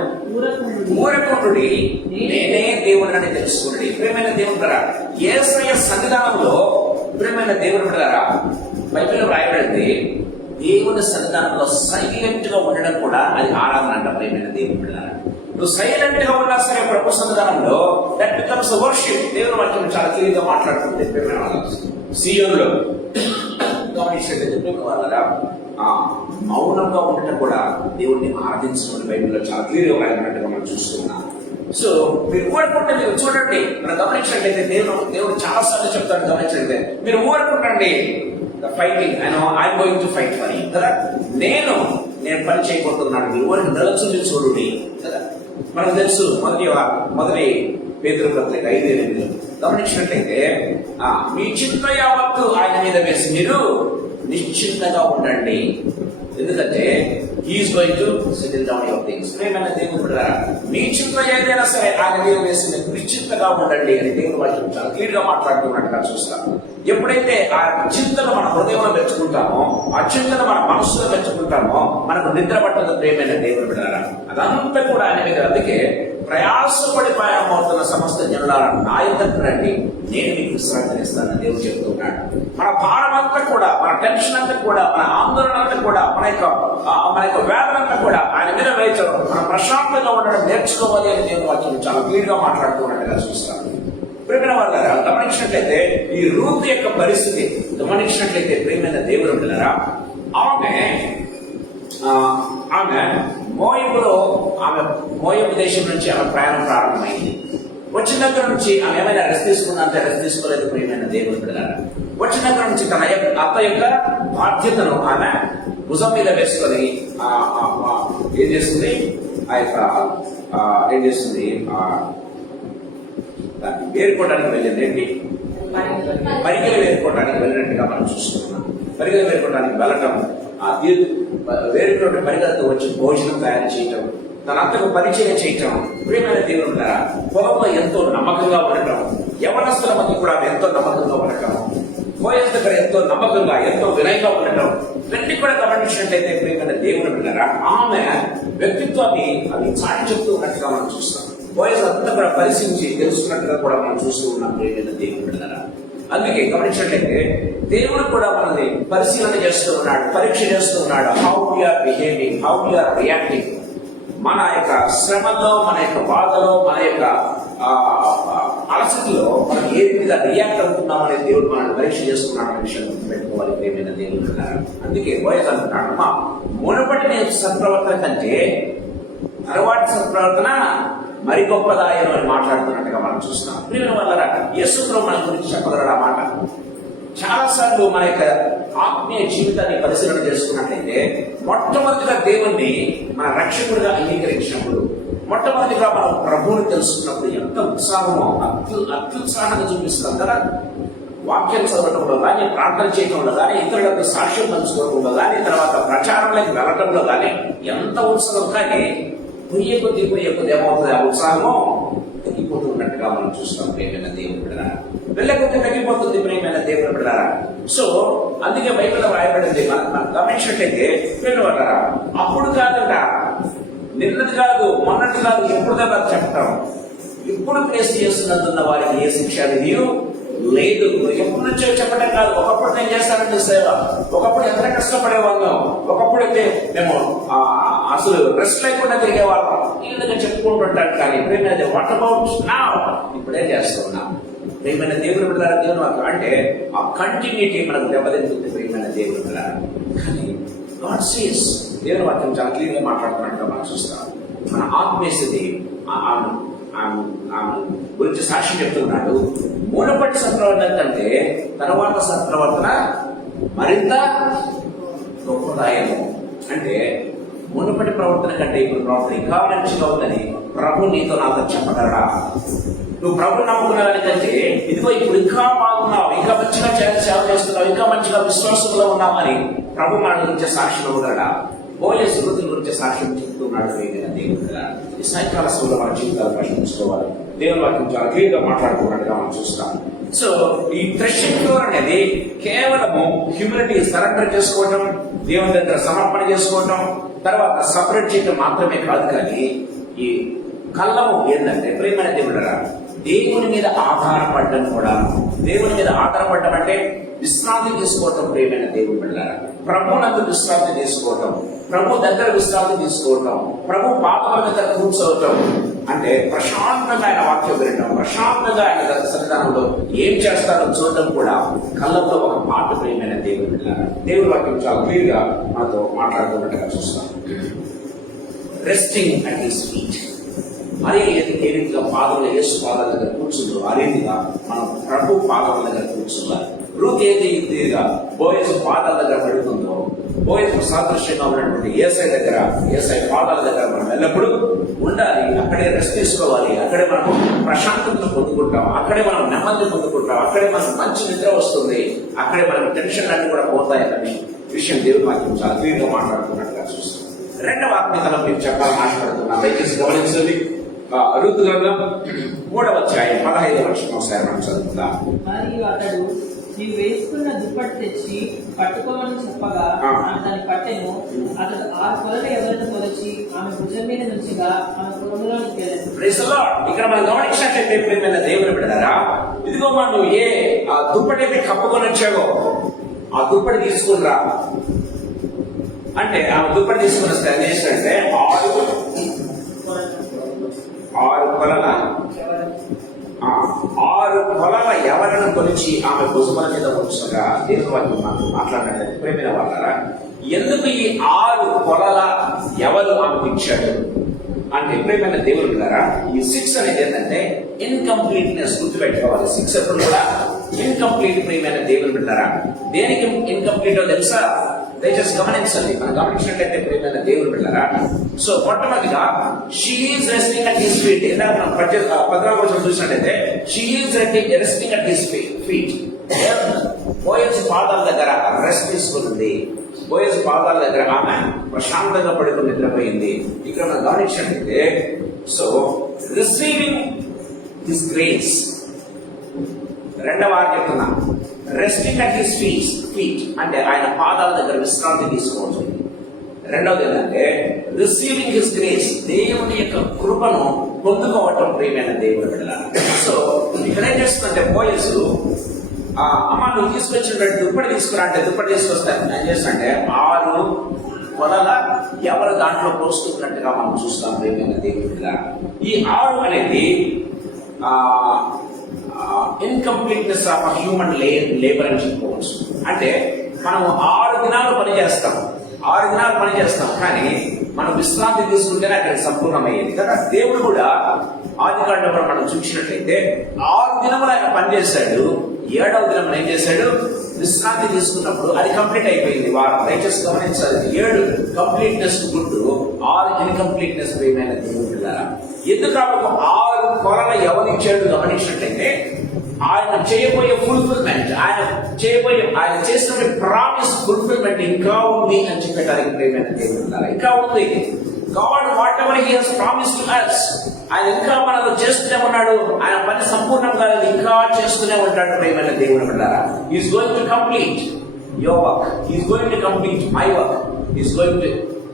ఊరకుండుడి నేనే దేవుడని తెలుసుకుని. ప్రేమైన దేవుడు గారా, యేసయ్య సన్నిధానంలో ప్రేమైన దేవుడు గారా, బైబిల్లో రాయబడింది దేవుని సన్నిధానంలో సైలెంట్ గా ఉండడం కూడా అది ఆరాధన అంట. ప్రేమైన దేవుడు గారా, నువ్వు సైలెంట్ గా ఉన్నా సరే ప్రభు సన్నిధానంలో దట్ బికమ్స్ వర్షిప్. దేవుని వాక్యం చాలా క్లియర్గా మాట్లాడుతుంది. సీయోనులో గమనించే వాళ్ళరా మౌనంగా ఉండటం కూడా దేవుడిని ఆరాధించడం బైబిల్లో చాలా క్లియర్గా రాయబడినట్టుగా మనం చూస్తున్నాం. సో మీరు ఊరుకుంటే మీరు చూడండి, మనం గమనించినట్లయితే దేవుడు చాలా సార్లు చెప్తాడు. గమనించినట్లయితే మీరు ఊరుకుంటండి, fighting I'm going to fight for you కదా, నేను పని చేయబోతున్నాను, మీరు ఊరికి నిలచుని చూడండి కదా. మనకు తెలుసు మొదటి పేతురు పత్రిక 5:8 గమనించినట్లయితే మీ చింత యావత్తు ఆయన మీద వేసి మీరు నిశ్చింతగా ఉండండి, ఎందుకంటే he is going to settle down your things. ప్రేమైన దేవుడు కూడా మీ చింత ఏదైనా సరే ఆయన మీద వేసి మీరు నిశ్చింతగా ఉండండి అని దేవుడు వాక్యం చాలా క్లియర్ గా మాట్లాడుతున్నట్టుగా చూస్తాం. ఎప్పుడైతే ఆ చింతను మన హృదయంలో పెంచుకుంటామో, ఆ చింతను మన మనస్సులో పెంచుకుంటామో మనకు నిద్ర పట్టదు. ప్రేమైన దేవుడు బిడ్డలారా, అదంతా కూడా ఆయన మీద. అందుకే ప్రయాసపడి ప్రయాణమవుతున్న సమస్త జనులారా నా యొద్దకు రండి, నేను మీకు విశ్రాంతిని ఇస్తానని దేవుడు చెప్తున్నాడు. మన భారం అంతా కూడా, మన టెన్షన్ అంతా కూడా, మన ఆందోళన అంతా కూడా, మన యొక్క వేదన అంతా కూడా ఆయన మీద వేయించడం, మనం ప్రశాంతంగా ఉండడం నేర్చుకోవాలి అని దేవుడు వాక్యం చాలా క్లియర్ గా మాట్లాడుతున్నట్టుగా చూస్తాను. ప్రేమైన వాళ్ళారా, గమనించినట్లయితే ఈ రూతు యొక్క పరిస్థితి గమనించినట్లయితే ప్రేమైన దేవుడు బిడ్డలారా, ఆమె మోయబు దేశం నుంచి ఆమె ప్రయాణం ప్రారంభమైంది. వచ్చిన దగ్గర నుంచి ఆమె ఏమైనా రెస్ట్ తీసుకున్నంత రెస్ట్ తీసుకోలేదు. ప్రియమైన దేవుడు బిడ్డలారా, వచ్చిన దగ్గర నుంచి తన అత్త యొక్క బాధ్యతను ఆమె భుజం మీద వేసుకొని ఏం చేస్తుంది, వేరుకోవడానికి వెళ్ళింది. ఏంటి? పరిగెలు వేరుకోవడానికి వెళ్ళినట్టుగా మనం చూస్తున్నాం. పరిగెలు వేరుకోవడానికి వెళ్ళటం, వేరుకోవడం, పరిగెలతో వచ్చి భోజనం తయారు చేయటం, తన అంతకు పరిచయం చేయటం. ప్రియమైన దేవుడు ద్వారా పొలంలో ఎంతో నమ్మకంగా ఉండటం, యవనస్తుల మధ్య కూడా ఎంతో నమ్మకంగా ఉండటం, బోయస్ దగ్గర ఎంతో నమ్మకంగా ఎంతో వినయంగా ఉండటం, ఇవన్నీ కూడా గమనించినట్లయితే ప్రియమైన దేవుడు బిడ్డలారా ఆమె వ్యక్తిత్వాన్ని అవి చాటి చెప్తూ ఉన్నట్టుగా మనం చూస్తాం. బోయస్ అంతా కూడా పరిశీలించి తెలుసుకున్నట్టుగా కూడా మనం చూస్తూ ఉన్నాం. ప్రియమైన దేవుడు బిడ్డలారా, అందుకే గమనించినట్లయితే దేవుడు కూడా మనల్ని పరిశీలన చేస్తూ ఉన్నాడు, పరీక్ష చేస్తూ ఉన్నాడు. How we are behaving, how we are reacting. మన యొక్క శ్రమలో, మన యొక్క బాధలో, మన యొక్క అలసటలో మనం ఏ విధంగా రియాక్ట్ అవుతున్నాం అనేది దేవుడు మనల్ని పరీక్ష చేస్తున్నాడు అనే విషయం పెట్టుకోవాలి. ప్రియమైన దేవుడు అన్నారు. అందుకే బోయస్ అంటున్నాడు, మా మునుపటి సత్ప్రవర్తన కంటే తరువాటి సత్ప్రవర్తన మరి గొప్పదాయను అని మాట్లాడుతున్నట్టుగా మనం చూస్తున్నాం. ప్రియమైన వాళ్ళ యేసుప్రభువు మన గురించి చెప్పగలడు ఆ మాట. చాలా సార్లు మన యొక్క ఆత్మీయ జీవితాన్ని పరిశీలన చేసుకున్నట్లయితే మొట్టమొదటిగా దేవుణ్ణి మన రక్షకుడిగా అంగీకరించినప్పుడు, మొట్టమొదటిగా మనం ప్రభువుని తెలుసుకున్నప్పుడు ఎంత ఉత్సాహమో అత్యుత్సాహాన్ని చూపిస్తాం కదా. వాక్యం చదవడంలో కానీ, ప్రార్థన చేయడంలో కానీ, ఇతరులకు సాక్ష్యం పంచుకోవడంలో కానీ, తర్వాత ప్రచారంలోకి వెళ్ళటంలో కానీ ఎంత ఉత్సాహం. కానీ పొయ్యే కొద్ది ఏమవుతుంది, ఆ ఉత్సాహము తగ్గిపోతూ ఉన్నట్టుగా మనం చూస్తాం. ప్రియమైన దేవుడు బిడ్డలారా, వెళ్ళే కొద్ది తగ్గిపోతుంది. ప్రియమైన దేవుడు బిడ్డలారా, సో అందుకే బైబిల్లో రాయబడింది. మనం గమనించినట్లయితే ప్రియమైన అప్పుడు కాదంట, నిన్నది కాదు, మొన్నటి కాదు, ఎప్పుడు కదా చెప్పటం. ఇప్పుడు ప్లేస్ చేస్తున్నందున్న వారికి ఏ శిక్ష విధి లేదు. ఎప్పటి నుంచో చెప్పడం కాదు. ఒకప్పుడు నేను చేస్తానంటే సేవ, ఒకప్పుడు ఎంత కష్టపడేవాళ్ళం, ఒకప్పుడు అయితే మేము అసలు రెస్ట్ లేకుండా తిరిగేవాళ్ళం, ఈయనగా చెప్పుకుంటుంటాను. కానీ ప్రేమైన వాట్ అబౌట్ నా ఇప్పుడే చేస్తున్నాం. ప్రియమైన దేవుడు బిడ్డలారా, దేవుడు అంటే ఆ కంటిన్యూటీ మనకు దెబ్బతింటుంది. ప్రియమైన దేవుడు బిడ్డలారా, కానీ గాడ్ సీస్, దేవుని వాక్యం చాలా క్లియర్ గా మాట్లాడుతున్నట్టుగా మనం చూస్తాం. మన ఆత్మీయ స్థితి ఆమె గురించి సాక్షి చెప్తున్నాడు. మునుపటి సత్ప్రవర్తన కంటే తర్వాత సత్ప్రవర్తన మరింత గొప్పదాయము. అంటే మునుపటి ప్రవర్తన కంటే ఇప్పుడు ప్రవర్తన ఇంకా మంచిగా ఉందని ప్రభు నీతో నాతో చెప్పగలరా? నువ్వు ప్రభు నమ్ముకున్న దానికంటే ఇదిగో ఇప్పుడు ఇంకా బాగున్నావు, ఇంకా మంచిగా సేవ చేస్తున్నావు, ఇంకా మంచిగా విశ్వాసంలో ఉన్నామని ప్రభు మన గురించి సాక్షి ఇవ్వగలడా? బోయస్ రుతుల గురించి సాక్ష్యం చెప్తున్నాడు. దేవుడు కదా ఈ సాయంకాల సమయంలో మన జీవితాలు ప్రశ్నించుకోవాలి. దేవుని వాక్యం చాలా క్లియర్ గా మాట్లాడుకున్నట్టుగా మనం చూస్తాం. సో ఈ థ్రెషింగ్ ఫ్లోర్ అనేది కేవలము హ్యూమిలిటీ సరెండర్ చేసుకోవటం, దేవుని దగ్గర సమర్పణ చేసుకోవటం, తర్వాత సపరేట్ చేయడం మాత్రమే కాదు. కానీ ఈ కళ్ళము ఏంటంటే ప్రేమైన దేవుడరా, దేవుని మీద ఆధారపడడం కూడా. దేవుని మీద ఆధారపడడం అంటే విశ్రాంతి తీసుకోవటం. ప్రేమైన దేవుడు బిడ్డలారా, ప్రభువునందు విశ్రాంతి తీసుకోవటం, ప్రభు దగ్గర విశ్రాంతి తీసుకోవటం, ప్రభు పాదముల దగ్గర కూర్చోవటం అంటే ప్రశాంతంగా ఆయన వాక్యం వినడం, ప్రశాంతంగా ఆయన సన్నిధానంలో ఏం చేస్తారో చూడటం కూడా కళ్ళంలో ఒక మాట. ప్రేమైన దేవుడు బిడ్డలారా, దేవుడి వాక్యం చాలా క్లియర్ గా మనతో మాట్లాడుతున్నట్టుగా చూస్తాం. Resting at his feet. మరి ఏ రీతిగా పాదముల యేసు పాదాల దగ్గర కూర్చుందో ఆ రీతిగా మనం ప్రభు పాదాల దగ్గర కూర్చుండాలి. రూత్ ఏది రీతిగా బోయస్ పాదాల దగ్గర పడుతుందో, బోయస్ సాదృశ్యంగా ఉన్నటువంటి ఏసై దగ్గర, ఏసై పాదాల దగ్గర మనం ఎల్లప్పుడూ ఉండాలి. అక్కడే రెస్ట్ తీసుకోవాలి. అక్కడే మనం ప్రశాంతతను పొందుకుంటాం, అక్కడే మనం నెమ్మది పొందుకుంటాం, అక్కడే మనకు మంచి నిద్ర వస్తుంది, అక్కడే మనకు టెన్షన్ అన్ని కూడా పోతాయని విషయం దేవుని వాక్యం చాలా క్లియర్ గా మాట్లాడుతున్నట్టుగా చూస్తాం. రెండవ ఆత్మీయతలో మీరు చెప్పాలని ఆశపడుతున్నాం. దయచేసి గమనించండి. రుతు గ్రంథం 3వ అధ్యాయం 15వ వచనం ఒకసారి మనం చదువుతాం. మరియు అతడు నీవు వేసుకున్న దుప్పటి తెచ్చి పట్టుకోమని చెప్పగా ఆమె దాన్ని పట్టెను. అతడు 6 కొలలు ఎవరిని కొలిచి ఆమె భుజం మీద నుంచిగా ఆమె కొలలోకి వెళ్ళాడు. ఇక్కడ మనం గమనించినట్లయితే ప్రియమైన దేవుని బిడ్డలారా, ఇదిగో మనం ఏ దుప్పటి అయితే కప్పుకొని వచ్చావో ఆ దుప్పటి తీసుకుని రా అంటే, ఆమె దుప్పటి తీసుకుని వస్తే ఏం చేస్తాడంటే 6 కొలల 6 కొలల ఎవరిని కొలిచి ఆమె భుజముల మీద ఉంచగా దేవుని వాక్యం మనకు మాట్లాడినట్లయితే ప్రేమైన వాళ్ళారా, ఎందుకు ఈ 6 కొలల ఎవరు ఆమెకు ఇచ్చాడు అంటే ప్రేమైన దేవుని ద్వారా ఈ 6 అనేది ఏంటంటే ఇన్కంప్లీట్నెస్. గుర్తుపెట్టుకోవాలి. 6 ఎప్పుడు కూడా ఇన్కంప్లీట్. ప్రియమైన దేవుని బిడ్డారా, దేనికి ఇన్కంప్లీట్ తెలుసా? దయచేసి గమనించండి. మనం గమనించినట్లయితే ప్రియమైన దేవుని బిడ్డారా, సో మొట్టమొదటిగా she is resting at his feet. ఇందాక మనం 14వ వచనం చూసినట్లయితే she is resting at his feet. బోయస్ పాదాల దగ్గర రెస్ట్ తీసుకుంటుంది. బోయస్ పాదాల దగ్గర ఆమె ప్రశాంతంగా పడుకుని నిద్రపోయింది. ఇక్కడ మనం గమనించినట్లయితే సో రిసీవింగ్ హిస్ గ్రేస్. రెండవ చెప్తున్నా, రెస్టింగ్ అట్ హిస్ ఫీట్ అంటే ఆయన పాదాల దగ్గర విశ్రాంతి తీసుకోవచ్చు. రెండవది ఏంటంటే రిసీవింగ్ హిస్ గ్రేస్, దేవుని యొక్క కృపను పొందుకోవటం. ప్రియమైన దేవుని బిడ్డలారా, సో ఇక్కడ ఏం చేస్తుందంటే బోయస్ అమ్మ నువ్వు తీసుకొచ్చినట్టు దుప్పటి తీసుకురా అంటే దుప్పటి తీసుకొస్తాను. ఏం చేస్తానంటే 6 కొలల ఎవరు దాంట్లో పోస్తున్నట్టుగా మనం చూస్తాం. ప్రియమైన దేవుని బిడ్డలారా, ఈ 6 అనేది ఇన్కంప్లీట్నెస్ ఆఫ్ హ్యూమన్ లేబర్ అని చెప్పుకోవచ్చు. అంటే మనం 6 దినాలు పనిచేస్తాం, 6 దినాలు పనిచేస్తాం, కానీ మనం విశ్రాంతి తీసుకుంటేనే అక్కడ సంపూర్ణమయ్యేది కదా. దేవుడు కూడా ఆది కాండంలో మనం చూసినట్లయితే 6 దినములు ఆయన పనిచేశాడు. 7వ దినం ఏం చేశాడు? విశ్రాంతి తీసుకున్నప్పుడు అది కంప్లీట్ అయిపోయింది వారం. దయచేసి గమనించాలి. 7 కంప్లీట్నెస్ గుడ్డు, 6 ఇన్కంప్లీట్నెస్. ప్రియమైన దేవుడు పిల్లరా, ఎందుకు 6 కొలల ఎవరిచ్చాడు గమనించినట్లయితే ఆయన చేయబోయే ఫుల్ఫిల్మెంట్, ఆయన చేసిన ప్రామిస్ ఫుల్ఫిల్మెంట్ ఇంకా ఉంది అని చెప్పడానికి ప్రియమైన దేవుడు పిల్లరా, ఇంకా ఉంది. God whatever he has promised to us, ఆయన ఇంకా మనలో చేస్తూనే ఉన్నాడు. ఆయన పని సంపూర్ణంగా ఇంకా చేస్తూనే ఉంటాడు. ప్రియమైన దేవుని బిడ్డలారా, he is going to complete your work, he is going to complete my work, he is going to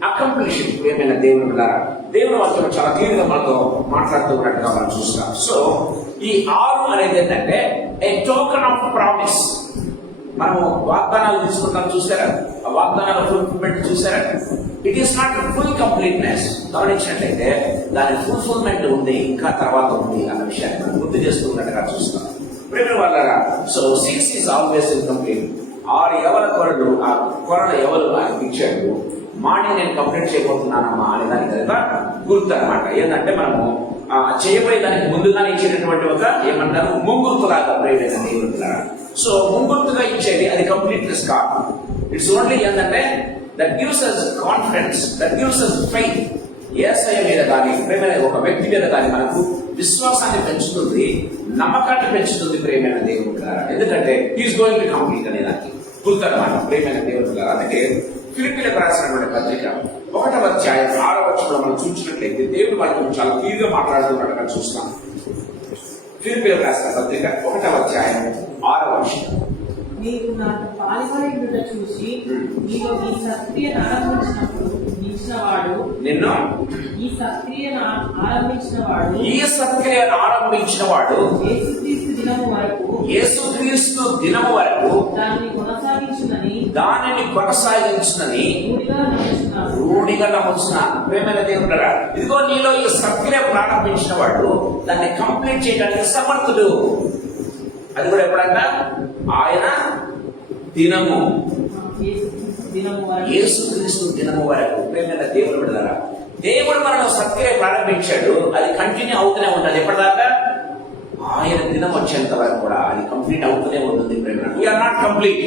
accomplish it. ప్రియమైన దేవుని బిడ్డలారా, దేవుని వాక్యం చాలా క్లియర్ గా మనతో మాట్లాడుతూ ఉన్నట్టుగా మనం చూస్తాం. సో ఈ 6 అనేది ఏంటంటే ఏ టోకెన్ ఆఫ్ ప్రామిస్. మనము వాగ్దానాలు తీసుకుంటాం, చూసారా? ఆ వాగ్దానాల ఫుల్ఫిల్మెంట్ చూసారా? It is not full completeness. గమనించినట్లయితే దాని ఫుల్ఫిల్మెంట్ ఉంది, ఇంకా తర్వాత ఉంది అన్న విషయాన్ని మనం గుర్తు చేస్తున్నట్టుగా చూస్తాం. ప్రేమ వాళ్ళరా, సో 6 ఈజ్ ఆల్వేస్ ఇన్కంప్లీట్. 6 ఎవరి కొరలు, ఆ కొరల ఎవరు ఆయన ఇచ్చాడు. మార్నింగ్ నేను కంప్లీట్ చేయబోతున్నానమ్మా అనే దానికి కదా గుర్తు అనమాట. ఏంటంటే మనము చేయబోయే దానికి ముందుగానే ఇచ్చినటువంటి ఒక ఏమంటారు ముంగుర్తులాగా ప్రేమైన దేవుడు. సో ముంగుర్తుగా ఇచ్చేది అది కంప్లీట్నెస్ కాదు. ఇట్స్ ఓన్లీ ఏంటంటే that gives us confidence, that gives us faith. Yesayya మీద కానీ ప్రేమైన ఒక వ్యక్తి మీద కానీ మనకు విశ్వాసాన్ని పెంచుతుంది, నమ్మకాన్ని పెంచుతుంది ప్రేమైన దేవుడు గారు. ఎందుకంటే హీఈస్ గోయింగ్ టు కంప్లీట్ అనే దానికి గుర్తనమాట ప్రేమైన దేవుడు గారు. అందుకే ఫిలిప్పీలకు రాసినటువంటి పత్రిక 1వ అధ్యాయం 6వ వచనంలో మనం చూసినట్లయితే దేవుడు మనకు చాలా క్లియర్గా మాట్లాడుతున్నట్టుగా చూస్తాం. ఫిలిప్పీలకు రాసిన పత్రిక 1వ అధ్యాయం 6వ వచనం. నీవు నాకు పాల్గొనేట చూసి నీలో ఈ సక్రియను ఆరంభించినప్పుడు వాడు నిన్ను ఈ సక్రియను ఆరంభించిన వాడు యేసుక్రీస్తు దినము వరకు దానిని కొనసాగించునని రూఢిగా నమ్ముచున్నాను. ప్రేమైన దేవుడు, ఇదిగో నీలో ఈ సక్రియ ప్రారంభించిన వాడు దాన్ని కంప్లీట్ చేయడానికి సమర్థుడు. అది కూడా ఎప్పుడంట ఆయన దినము, యేసుక్రీస్తు దినము వరకు. ప్రేమైన దేవుడు విడదరా, దేవుడు మనలో సత్క్రియ ప్రారంభించాడు, అది కంటిన్యూ అవుతూనే ఉంటుంది. ఎప్పటిదాకా? ఆయన దినం వచ్చేంత వరకు కూడా అది కంప్లీట్ అవుతూనే ఉంటుంది. ప్రేమ we're not complete.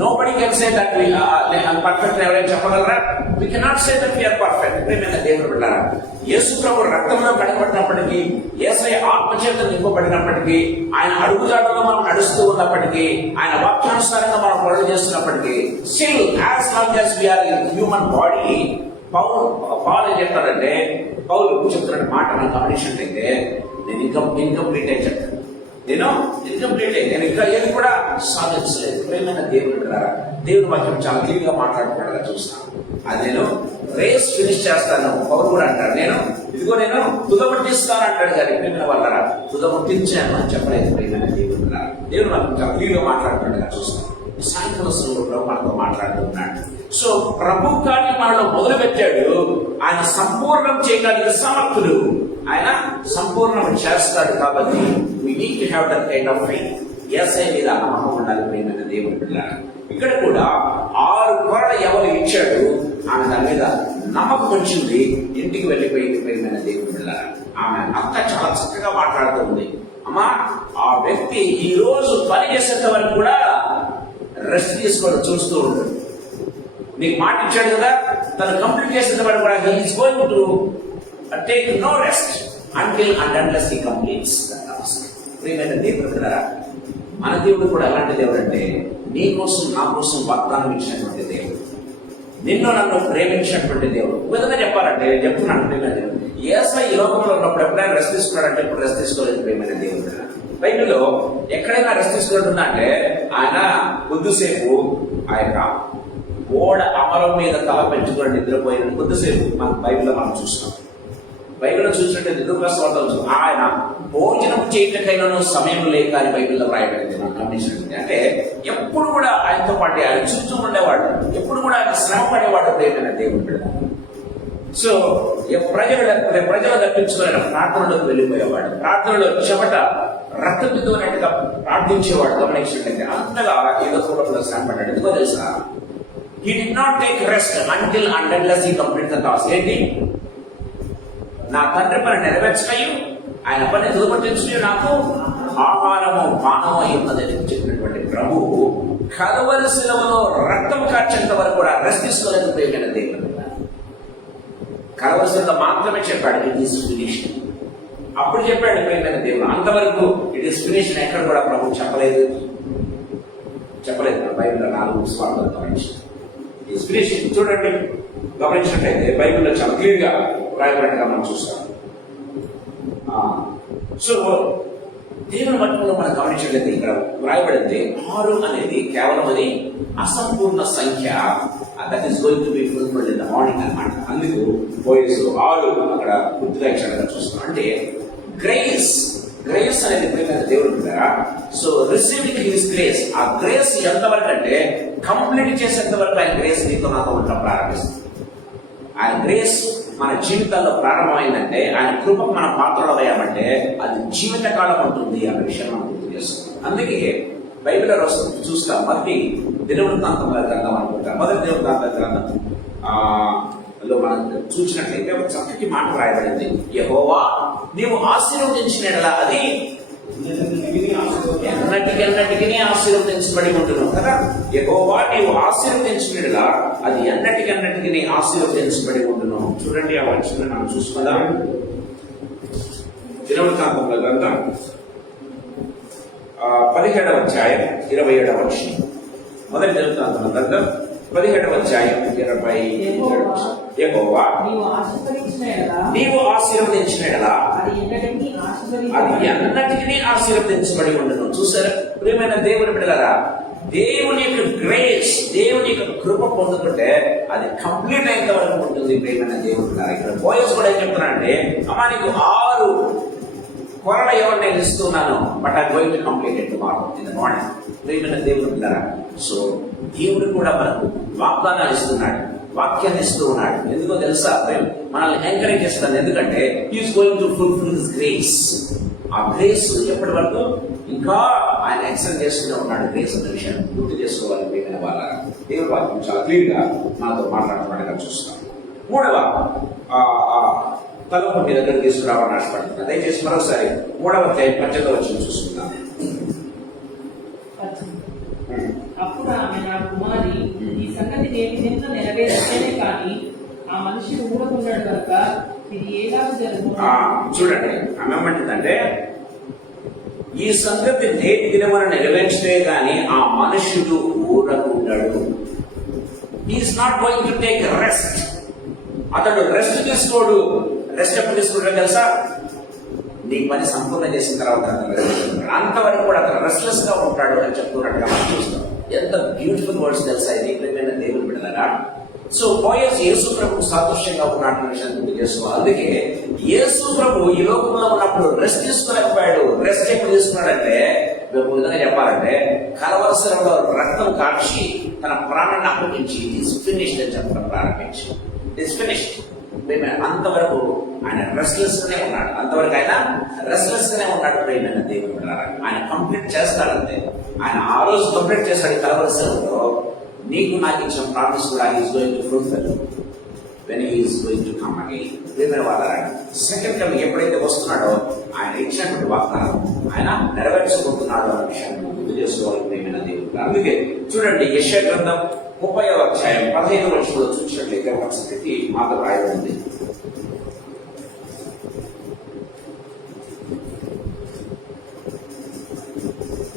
Nobody can say that perfect. ఎవరైనా చెప్పగలరా? We cannot say that we're perfect. ప్రేమైన దేవుడు విడదరా, యేసు ప్రభు రక్తంలో కడగబడినప్పటికీ, యేసయ్య ఆత్మచేత నింపబడినప్పటికీ, ఆయన అడుగుజాడలో మనం నడుస్తూ ఉన్నప్పటికీ, ఆయన వాక్యానుసారంగా మనం పనులు చేస్తున్నప్పటికీ, still as long as we're in human body, Paulu ఏం చెప్తాడంటే, పౌలు చెప్తున్న మాట మనం గమనించినట్లయితే, నేను ఇన్కంప్లీట్ అని చెప్తాను. నేను ఇంకా ఏది కూడా సాధించలేదు. ప్రేమైన దేవుడు కదా, దేవుడు వాక్యం చాలా క్లియర్గా మాట్లాడుకున్నట్టుగా చూస్తాను. అది నేను రేస్ ఫినిష్ చేస్తాను. పౌరు కూడా అంటాడు, నేను తుదముట్టిస్తాను అంటాడు. కానీ ప్రేమైన వాళ్ళరా, తుదముట్టించాను అని చెప్పలేదు. ప్రేమైన దేవుడు కదా, దేవుడు నాకు చాలా క్లియర్గా మాట్లాడుకున్నట్టుగా చూస్తాను. సాయంత్రం సమయంలో మనతో మాట్లాడుతున్నాడు. సో ప్రభు కార్యం మనలో మొదలు పెట్టాడు, ఆయన సంపూర్ణం చేయడానికి సమర్థుడు. ఆయన సంపూర్ణం చేస్తాడు. కాబట్టి we need to have that kind of faith. యేసయ్య మీద నమ్మకం ఉండాలి. ప్రేమైన దేవుడు పిల్లలు, ఇక్కడ కూడా 6 కొరలు ఎవరు ఇచ్చాడు, ఆమె దాని మీద నమ్మకం వచ్చింది, ఇంటికి వెళ్ళిపోయింది. ప్రేమైన దేవుడు పిల్లలు, ఆమె అక్క చాలా చక్కగా మాట్లాడుతుంది. అమ్మా, ఆ వ్యక్తి ఈ రోజు పని చేసేంత వరకు కూడా రెస్ట్ తీసుకోవడం చూస్తూ ఉంటాడు. నీకు మాట ఇచ్చాడు కదా, తను కంప్లీట్ చేసేంత వరకు కూడా he is going to take no rest until and unless he completes the task. ప్రియమైన దేవుడు కదా, మన దేవుడు కూడా ఎలాంటి దేవుడు అంటే, నీ కోసం నా కోసం వాగ్దానం ఇచ్చినటువంటి దేవుడు, నిన్ను నన్ను ప్రేమించినటువంటి దేవుడు. విధంగా చెప్పాలంటే చెప్తున్నాను, ప్రియమైన దేవుడు యేసయ్య ఈ లోకంలో ఉన్నప్పుడు ఎప్పుడైనా రెస్ట్ తీసుకున్నాడంటే ఇప్పుడు రెస్ట్ తీసుకోలేదు. ప్రియమైన దేవుడు కదా, బైబిల్లో ఎక్కడైనా రెస్ట్ తీసుకుంటుందా అంటే, ఆయన కొద్దిసేపు ఆ యొక్క ఓడ అమరం మీద తల పెంచుకొని నిద్రపోయిన కొద్దిసేపు మన బైబిల్లో మనం చూస్తాం. బైబిల్లో చూసినట్టు నిద్రప్రసవార్థం ఆయన భోజనం చేయటకైనా సమయం లేక అని బైబిల్లో రాయబడింది. మనం గమనించినట్టు అంటే ఎప్పుడు కూడా ఆయనతో పాటు ఆయన చుట్టూ ఉండేవాడు, ఎప్పుడు కూడా ఆయన శ్రమ పడేవాడు. ప్రేమైన దేవుడు, సో ప్రజలు తప్పించుకుని ప్రార్థనలోకి వెళ్ళిపోయేవాడు. ప్రార్థనలో చెమట రక్తపితున్నట్టుగా ప్రార్థించేవాడు. గమనించినట్లయితే అంతగా ఏదో కూడా శ్రమ పడ్డాడు. ఎందుకో తెలుసా? He did not take rest until and unless he completed the task. ఏంటి? నా తండ్రి పని నెరవేర్చకయు ఆయన పని తుదపట్టించు నాకు ఆహారము పానము ఉన్నదని చెప్పినటువంటి ప్రభువు కలవరి శిలువలో రక్తం కార్చేంత వరకు కూడా రెస్ట్ తీసుకోలేదు. ప్రియమైన దేవుడు, కలవరి శిలువలో మాత్రమే చెప్పాడు ఇట్ ఈస్ ఫినిష్డ్. అప్పుడు చెప్పాడు ప్రియమైన దేవుడు, అంతవరకు ఇట్ ఈస్ ఫినిష్డ్ ఎక్కడ కూడా ప్రభు చెప్పలేదు. బైబిల్లో 4 స్వార్థాలు గమనించి చూడండి. గమనించినట్లయితే బైబిల్లో చాలా క్లియర్ గా రాయబడినట్టుగా మనం చూస్తాం. సో దేవుని మట్టులో మనం గమనించినట్లయితే ఇక్కడ రాయబడింది 6 అనేది కేవలం అది అసంపూర్ణ సంఖ్య. That is going to be fulfilled in the morning అన్నమాట. అందుకు పోయేసు 6 అక్కడ గుర్తుగా ఇచ్చాడుగా చూస్తాం. అంటే గ్రేస్ అనేది ప్రియమైన దేవుడు ఉంటారా. సో రిసీవింగ్ హిస్ గ్రేస్, ఆ గ్రేస్ ఎంతవరకు అంటే కంప్లీట్ చేసేంత వరకు ఆయన గ్రేస్ నీతో నాతో ఉండడం ప్రారంభిస్తుంది. ఆయన గ్రేస్ మన జీవితాల్లో ప్రారంభమైందంటే, ఆయన కృపకు మన పాత్రలు అయ్యామంటే అది జీవితకాలం ఉంటుంది అన్న విషయం మనం గుర్తు చేస్తున్నాం. అందుకే బైబిల్ చూస్తాం. మొదటి దినవృత్తాంతముల గ్రంథం అనుకుంటాం. మొదటి దినవృత్తాంత గ్రంథం లో మనం చూసినట్లయితే ఒక చక్కటి మాట రాయబడింది. యెహోవా నీవు ఆశీర్వదించిన యెడల అది ఎన్నటికెన్నటికి ఆశీర్వదించబడి ఉండును కదా. యెహోవా నీవు ఆశీర్వదించిన యెడల అది ఎన్నటికెన్నటికి ఆశీర్వదించబడి ఉండును. చూడండి ఆ వచనం మనం చూసుకుందాం. దినవృత్తాంతముల గ్రంథం 17వ అధ్యాయం 27వ వచనం. మొదటి దినవృత్తాంతముల గ్రంథం 17వ అధ్యాయం 27వ వచనం. యెహోవా నీవు ఆశీర్వదించిన యెడల అది ఎన్నటికీ ఆశీర్వదించబడి ఉండును. చూసారా ప్రియమైన దేవుని బిడ్డలారా, దేవుని యొక్క గ్రేస్, దేవుని యొక్క కృప పొందుకుంటే అది కంప్లీట్ అయిన వరకు ఉంటుంది. ప్రియమైన దేవుని బిడ్డలారా, ఇక్కడ బోయస్ కూడా ఏం చెప్తున్నానంటే, అమ్మా నీకు 6 కొరల ఎవరు నేను ఇస్తున్నాను, but I going to complete it tomorrow in the morning. ప్రియమైన దేవుని బిడ్డలారా, సో దేవుడు కూడా మనకు వాగ్దానాలు ఇస్తున్నాడు, వాక్యాన్ని ఇస్తూ ఉన్నాడు. ఎందుకో తెలుసా, మనల్ని ఎంకరేజ్ చేస్తాను. ఎందుకంటే he is going to fulfil his grace. ఆ గ్రేస్ ఎప్పటి వరకు ఇంకా ఆయన ఎక్స్టెండ్ చేస్తూనే ఉన్నాడు. గ్రేస్ అనే విషయాన్ని గుర్తు చేసుకోవాలి. ప్రియమైన వాళ్ళ దేవుడి వాక్యం చాలా క్లియర్ గా మనతో మాట్లాడుతున్నట్టుగా చూస్తాం. 3వ తలపు మీ దగ్గర తీసుకురావాలని ఆశపడుతున్నాను. దయచేసి మరోసారి 3వ అధ్యాయం 18వ వచనం చూసుకుందాం. అప్పుడు ఆమె, నా కుమారి, ఈ సంగతి నేటి దిన నెరవేర్చేనే కానీ ఆ మనిషి ఊరకున్నాడు కనుక ఇది ఏలాగ జరుగుతుంది. చూడండి ఆమె ఏమంటుందంటే, ఈ సంగతి నేటి దినమున నెరవేర్చే కానీ ఆ మనుషుడు ఊరకున్నాడు. Is not going to take rest. అతడు రెస్ట్ తీసుకోడు. రెస్ట్ ఎప్పుడు తీసుకుంటాడు తెలుసా? నీ పని సంపూర్ణ చేసిన తర్వాత అంతవరకు కూడా అతను రెస్ట్లెస్ గా ఉంటాడు అని చెప్తున్నట్టుగా మనం చూస్తాం. ఎంత బ్యూటిఫుల్ వర్డ్స్ తెలుసా ఇది ప్రియమైన దేవుని బిడ్డలారా. సో బోయస్ యేసు ప్రభు సాదృశ్యంగా ఉన్నటువంటి విషయాన్ని గుర్తు చేసుకోవాలి. అందుకే యేసు ప్రభు ఈ లోకంలో ఉన్నప్పుడు రెస్ట్ తీసుకోలేకపోయాడు. రెస్ట్ ఎప్పుడు తీసుకున్నాడంటే, విధంగా చెప్పాలంటే, కలవరసరంలో రక్తం కాచి తన ప్రాణాన్ని అప్పగించి ఇట్స్ ఫినిష్డ్ అని చెప్పడం ప్రారంభించి ఇట్స్ ఫినిష్డ్. అంతవరకు ఆయన రెస్ట్లెస్ గానే ఉన్నాడు. అంతవరకు ఆయన రెస్ట్లెస్ గానే ఉన్నాడు. ప్రియమైన దేవుని బిడ్డలారా, ఆయన కంప్లీట్ చేస్తాడంతే. ఆయన ఆ రోజు కంప్లీట్ చేస్తాడు కలవరసరంలో. నీకు నాకు ఇచ్చిన ప్రామిస్ కూడా is going to fulfil when he is going to come again. ప్రియమైన వాళ్ళారా, సెకండ్ కమింగ్ ఎప్పుడైతే వస్తున్నాడో ఆయన ఇచ్చినటువంటి వాగ్దానం ఆయన నెరవేర్చబోతున్నాడు అనే విషయాన్ని గుర్తు చేసుకోవాలి. ప్రియమైన దేవుడు, అందుకే చూడండి యెషయా గ్రంథం 30వ అధ్యాయం 15వ వచనంలో చూసినట్లయితే ఒక స్థితి మాట రాయబడింది.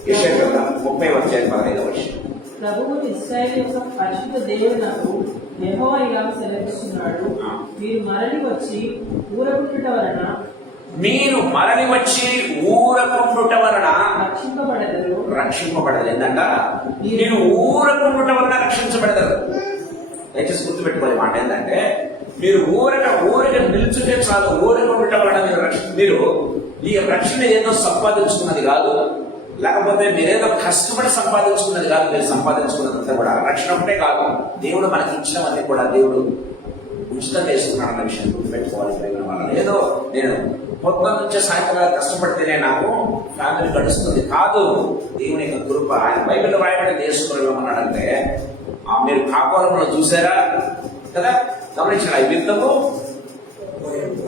యెషయా గ్రంథం 30వ అధ్యాయం 15వ వచనం. ప్రభువు ఇశ్రాయేలు యొక్క పరిశుద్ధ దేవుడు యెహోవా ఇలా సెలవిస్తున్నాడు, మీరు మరలి వచ్చి ఊరకుండుట వలన రక్షింపబడదు. ఏంటంట? నేను ఊరకుండుట వలన రక్షించబడతారు. దయచేసి గుర్తుపెట్టుకోవాలి మాట. ఏంటంటే మీరు ఊరక నిల్చుంటే చాలు. ఊరకుండుట వలన మీరు ఈ రక్షణ ఏదో సంపాదించుకున్నది కాదు, లేకపోతే మీరేదో కష్టపడి సంపాదించుకున్నది కాదు. మీరు సంపాదించుకున్నదంతా కూడా రక్షణ ఒకటే కాదు, దేవుడు మనకి ఇచ్చినవన్నీ కూడా దేవుడు ఉచితం చేసుకున్నాడు అన్న విషయం గుర్తుపెట్టుకోవాలి. ఏదో నేను పొద్దున్న నుంచే సాయంత్రం కష్టపడితేనే నాకు ఫ్యామిలీ గడుస్తుంది కాదు. దేవుని యొక్క కృప. ఆయన బైబిల్ రాయబడి చేసుకున్నాడంటే మీరు కాకోరంలో చూసారా కదా, గమనించిన విత్తము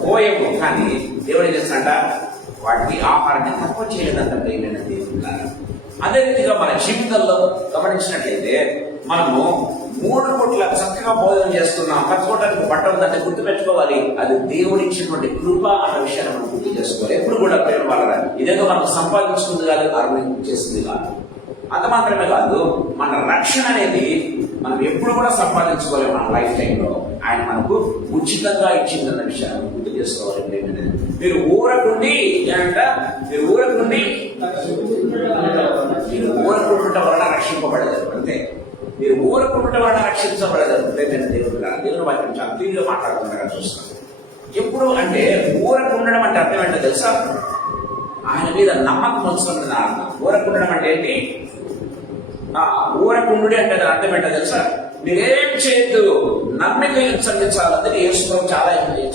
పోయేము, కానీ దేవుడు ఏం చేస్తాడంట, వాటికి ఆహారాన్ని తక్కువ చేయలేదంట. ప్రియమైన దేవుడు, అదే రీతిగా మన జీవితంలో గమనించినట్లయితే మనము 3 పూట్ల చక్కగా భోజనం చేస్తున్నాం, కట్టుకోవడానికి బట్ట ఉందంటే గుర్తుపెట్టుకోవాలి, అది దేవుడు ఇచ్చినటువంటి కృప అన్న విషయాన్ని మనం గుర్తు చేసుకోవాలి. ఎప్పుడు కూడా ప్రేమ వాళ్ళ ఇదేదో మనం సంపాదించుకుంది కాదు, అర్నింగ్ చేసింది కాదు. అంత మాత్రమే కాదు, మన రక్షణ అనేది మనం ఎప్పుడు కూడా సంపాదించుకోలేము. మన లైఫ్ టైంలో ఆయన మనకు ఉచితంగా ఇచ్చిందన్న విషయాన్ని గుర్తు చేసుకోవాలి. మీరు ఊరకుండి మీరు ఊరకుండటం వలన రక్షింపబడలేదు. అంతే, మీరు ఊరకుండటం వలన రక్షించబడలేదు. ప్రేమైన దేవుని వాక్యం చాలా క్లియర్గా మాట్లాడుతుండగా చూస్తాం. ఎప్పుడు అంటే ఊరకుండడం అంటే అర్థం ఏంటో తెలుసా? ఆయన మీద నమ్మకం ఉంచుకుంటున్న అర్థం. ఊరకుండడం అంటే ఏంటి? ఊరకుండు అంటే అర్థం ఏంటో తెలుసా? మీరేం చేయొద్దు, నమ్మిక సంధించాలంటే యేసుప్రభు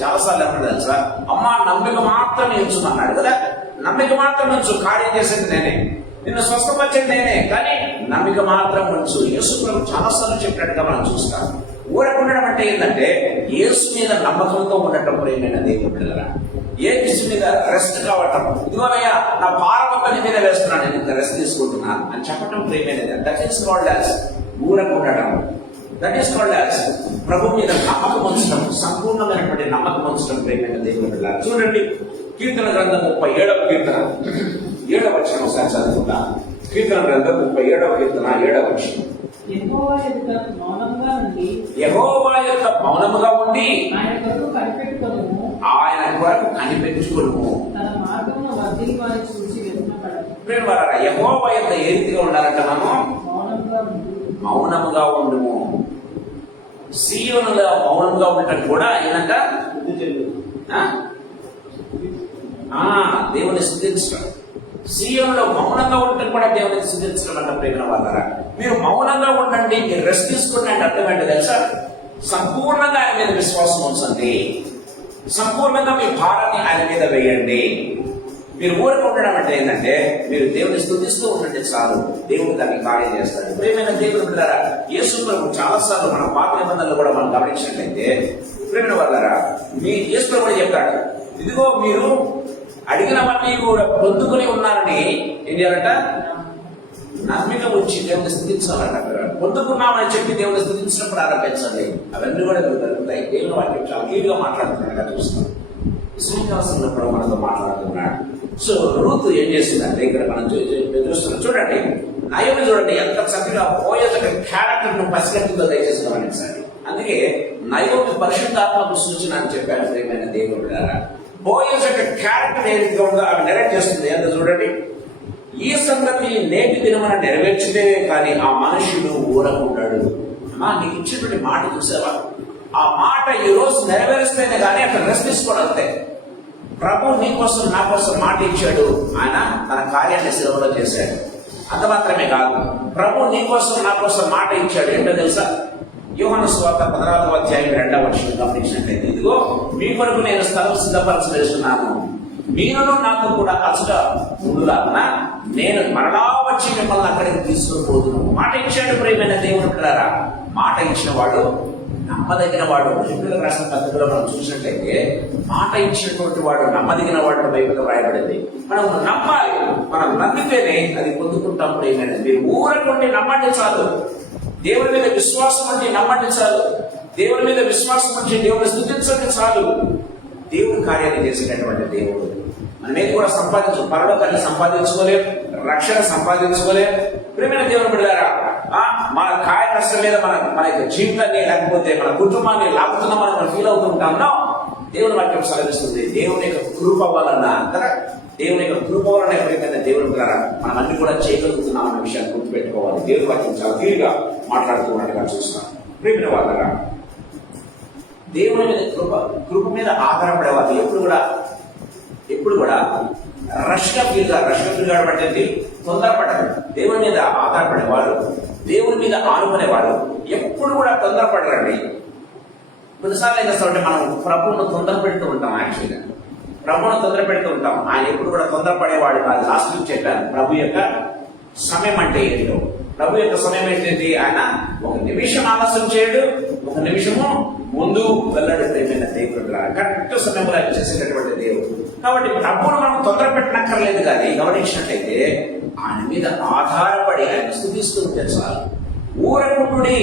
చాలాసార్లు ఏమన్నా తెలుసా? అమ్మా నమ్మిక మాత్రం ఎంచుమన్నాడు కదా. నమ్మిక మాత్రం ఉంచు, కార్యం చేసేది నేనే, నిన్ను స్వస్థపరిచేది నేనే, కానీ నమ్మిక మాత్రం ఉంచు. యేసుప్రభు చాలాసార్లు చెప్పినట్టుగా మనం చూస్తాం. ఊరకుండడం అంటే ఏంటంటే యేసు మీద నమ్మకంతో ఉండటం. ప్రియమైన దేవుని బిడ్డలారా, ఏ విషయం మీద రెస్ట్ కావటం, ఇదిగోనయ్యా నా భారమంతా నీ మీద వేస్తున్నాను, నేను ఇంత రెస్ట్ తీసుకుంటున్నాను అని చెప్పటం ప్రేమైనది. దట్ ఈస్ కాల్డ్ యాజ్ ఊరకు ఉండటం. దట్ ఈస్ కాల్డ్ యాజ్ ప్రభు మీద నమ్మకం ఉంచడం, సంపూర్ణమైనటువంటి నమ్మకం ఉంచడం ప్రేమైన దేవుని బిడ్డలారా. చూడండి కీర్తన గ్రంథం 37వ కీర్తన 7వ వచనం ఒకసారి చదువుకుంటా. కీర్తన గ్రంథం 37వ కీర్తన 7వ వచనం. యెహోవా ఎదుట మౌనముగా ఉండి యెహోవా యొక్క మౌనముగా ఉండి ఆయన కొరకు కనిపెట్టుకొనుము, ఆయన కొరకు కనిపెట్టుకొనుము. తన మార్గమును వర్ధిల్లి వారి చూసి వెతుకబడదు. ప్రేమలారా, యెహోవా యొక్క ఏ రీతిగా ఉండాలంట మనము? మౌనముగా ఉండి మౌనముగా ఉండుము. సీయోనులో మౌనంగా ఉండటం కూడా ఏంటంట? దేవుని స్తుతించడం. సీయోనులో మౌనంగా ఉండటం కూడా దేవుని స్తుతించడం అంట. ప్రేమ వాళ్ళరా, మీరు మౌనంగా ఉండండి, మీరు రెస్ట్ తీసుకోండి అంటే అర్థం ఏంటో తెలుసా? సంపూర్ణంగా ఆయన మీద విశ్వాసం ఉంచండి, సంపూర్ణంగా మీ భారాన్ని ఆయన మీద వేయండి. మీరు ఊరికి ఉండడం అంటే ఏంటంటే మీరు దేవుని స్తుతిస్తూ ఉండండి చాలు, దేవుడు దాన్ని కార్యం చేస్తాడు. ప్రేమైన దేవుని బిడ్డలారా, యేసు ప్రభు చాలా సార్లు మన పాత నిబంధనలు కూడా మనం గమనించినట్లయితే ప్రేమైన వాళ్ళారా, మీ యేసు ప్రభు చెప్తాడు, ఇదిగో మీరు అడిగినవన్నీ కూడా పొందుకుని ఉన్నారని ఏం చేయాలంట? నమ్మిక ఉంచి దేవుని స్థుతించాలంట. పొందుకున్నామని చెప్పి దేవుని స్థుతించడం ప్రారంభించండి, అవన్నీ కూడా జరుగుతాయి. దేవుని వాక్యం చాలా క్లియర్గా మాట్లాడుతున్నాడుగా చూస్తాం. విశ్వాసంలో కూడా మనతో మాట్లాడుతున్నాడు. సో రూతు ఏం చేసిందంటే ఇక్కడ మనం చూస్తున్నాం. చూడండి నయోమి, చూడండి ఎంత చక్కగా బోయజ్ యొక్క క్యారెక్టర్ ను పసిగట్టిందో దయచేసి గమనించండి. అందుకే నయోమి పరిశుద్ధాత్మకు సూచన అని చెప్పాడు. ప్రేమైన దేవుడు ద్వారా బోయజ్ యొక్క క్యారెక్టర్ ఏ రీతిగా ఉందో ఆమె నెరవేర్ చేస్తుంది. ఎంత చూడండి, ఈ సంగతి నేటి దినమున నెరవేర్చితే కానీ ఆ మనుషుడు ఊరకుంటాడు. నీకు ఇచ్చినటువంటి మాట చూసావా? ఆ మాట ఈ రోజు నెరవేరుస్తేనే కానీ అక్కడ రెస్ట్ తీసుకోవడంతే. ప్రభు నీ కోసం నా కోసం మాట ఇచ్చాడు, ఆయన తన కార్యాన్ని శిలువలో చేశాడు. అంత మాత్రమే కాదు, ప్రభు నీ కోసం నా కోసం మాట ఇచ్చాడు. ఏంటో తెలుసా? యోహాను సువార్త 16వ అధ్యాయం 2వ వచనం గమనించినట్లయితే, ఇదిగో మీ కొరకు నేను స్థలం సిద్ధపరచవేస్తున్నాను, మీరును నాతో కూడా అచ్చట ఉండులాగున నేను మరలా వచ్చి మిమ్మల్ని అక్కడికి తీసుకుని పోతున్నాను. మాట ఇచ్చాడు. ప్రేమైన దేవుడు పిల్లరా, మాట ఇచ్చిన వాడు నమ్మదగిన వాడు. బైబిల్ రాసిన పద్ధతిలో మనం చూసినట్లయితే మాట ఇచ్చినటువంటి వాడు నమ్మదగిన వాడు బైబిల్లో రాయబడింది. మనం నమ్మాలి, మనం నమ్మితేనే అది పొందుకుంటాం. ప్రేమైన మీరు ఊరకుండి నమ్మండి చాలు, దేవుని మీద విశ్వాసం ఉండి నమ్మండి చాలు, దేవుని మీద విశ్వాసం ఉంచి దేవుని స్తుతించండి చాలు. దేవుని కార్యాన్ని చేసేటటువంటి దేవుడు. మనం ఏది కూడా పరలోకాన్ని సంపాదించుకోలేం, రక్షణ సంపాదించుకోలేం. ప్రేమైన దేవుని బిడ్డలారా, మన కాయ కష్టం మీద మన యొక్క జీవితాన్ని లేకపోతే మన కుటుంబాన్ని లాగుతున్నామని మనం ఫీల్ అవుతూ ఉంటాం. దేవుని వాక్యం సెలవిస్తుంది, దేవుని యొక్క కృప వలన కదా, దేవుని యొక్క కృప వలన ఎప్పుడైతే దేవుని ద్వారా మనం అన్ని కూడా చేయగలుగుతున్నాం అన్న విషయాన్ని గుర్తుపెట్టుకోవాలి. దేవుని వాక్యం చాలా క్లియర్గా మాట్లాడుతూ ఉన్నట్టుగా చూస్తాం. ప్రేమైన వాళ్ళరా, దేవుని మీద కృప మీద ఆధారపడేవాళ్ళు ఎప్పుడు కూడా రష్గా ఫీల్ పట్టేది తొందరపడదు. దేవుని మీద ఆధారపడేవాళ్ళు, దేవుని మీద ఆనుకునేవాళ్ళు ఎప్పుడు కూడా తొందరపడరండి. కొన్నిసార్లు ఏం చేస్తామంటే మనం ప్రభువును తొందర పెడుతూ ఉంటాం. యాక్చువల్గా ప్రభువును తొందర పెడుతూ ఉంటాం. ఆయన ఎప్పుడు కూడా తొందరపడేవాడు కాదు. లాస్ట్ వీక్ చెప్పాను ప్రభు యొక్క సమయం అంటే ఏంటో. ప్రభు యొక్క సమయం ఏంటంటే ఆయన ఒక నిమిషం ఆలస్యం చేయడు, ఒక నిమిషము ముందు వెళ్ళాడు. ప్రేమైన దేవుడు కరెక్ట్ సమయంలో చేసేటటువంటి దేవుడు. కాబట్టి ప్రభువును మనం తొందర పెట్టనక్కర్లేదు. కానీ గమనించినట్లయితే ఆయన మీద ఆధారపడి ఆయన స్తుతిస్తూ ఉంటే చాలు. ఊరకుండి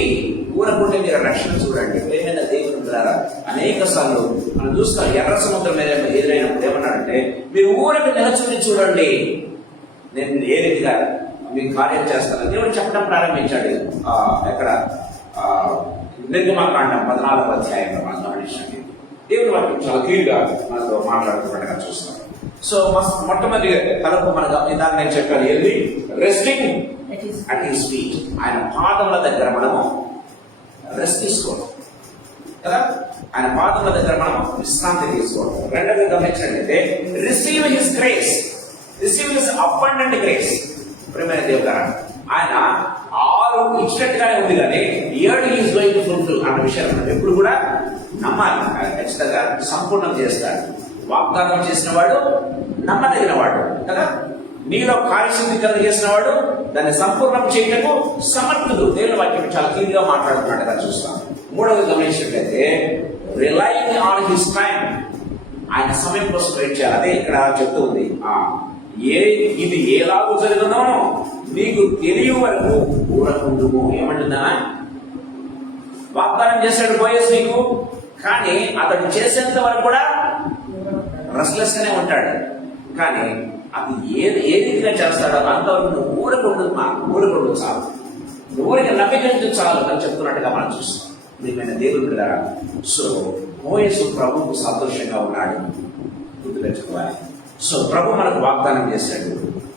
మీరు రక్షణ చూడండి. ప్రేమైన దేవుని ద్వారా అనేక సార్లు మనం చూస్తాం. ఎర్ర సముద్రం మీద ఎదురైనప్పుడు ఏమన్నాడంటే, మీరు ఊరకు నిలచుని చూడండి, నేను ఏ రీతిగా మీకు కార్యం చేస్తాను దేవుడు చెప్పడం ప్రారంభించాడు. ఎక్కడ నిర్గమకాండం 14వ అధ్యాయంలో మనం గమనించండి. దేవుడు వాటికి చాలా క్లియర్గా మనతో మాట్లాడుతున్నట్టుగా చూస్తాం. సో మొట్టమొదటి తలపు మన గమనించాలని నేను చెప్పాను, ఏంటి? Resting at his feet. ఆయన పాదముల దగ్గర మనము రెస్ట్ తీసుకోవడం కదా, ఆయన పాదముల దగ్గర మనం విశ్రాంతి తీసుకోవడం. రెండవది గమనించినట్లయితే receive his grace, receive his abundant grace. ప్రియమైన దేవుడు ఆయన 6 ఇచ్చినట్టుగానే ఉంది, కానీ 7 ఈజ్ గోయింగ్ టు ఫుల్ఫిల్ అన్న విషయాన్ని మనం ఎప్పుడు కూడా నమ్మాలి. ఆయన ఖచ్చితంగా సంపూర్ణం చేస్తాడు. వాగ్దానం చేసిన వాడు నమ్మదగిన వాడు కదా, నీలో కార్యసిద్ధి కలిగేసిన వాడు దాన్ని సంపూర్ణం చేయటకు సమర్థుడు. దేవుని వాక్యం చాలా క్లియర్గా మాట్లాడుతున్నట్టుగా చూస్తాం. మూడవది గమనించినట్లయితే రిలయింగ్ ఆన్ హిస్ టైం. ఆయన సమయం కోసం వెయిట్ చేయాలి. అదే ఇక్కడ చెప్తుంది, ఇది ఎలాగూ జరుగునో నీకు తెలియ వరకు ఊరకుండుము. ఏమంటుందా? వాగ్దానం చేశాడు బోయస్ నీకు, కానీ అతడు చేసేంత వరకు కూడా రెస్ట్లెస్ గానే ఉంటాడు. కానీ అది ఏ రీతిగా చేస్తాడో అంతవరకు నువ్వు ఊరకుండు చాలు, ఊరికి నమ్మిక చాలు అని చెప్తున్నట్టుగా మనం చూస్తాం. నిజమైన దేవుడు కదా. సో బోయసు ప్రభువు సంతోషంగా ఉన్నాడు, గుర్తుపెట్టుకోవాలి. సో ప్రభు మనకు వాగ్దానం చేశాడు,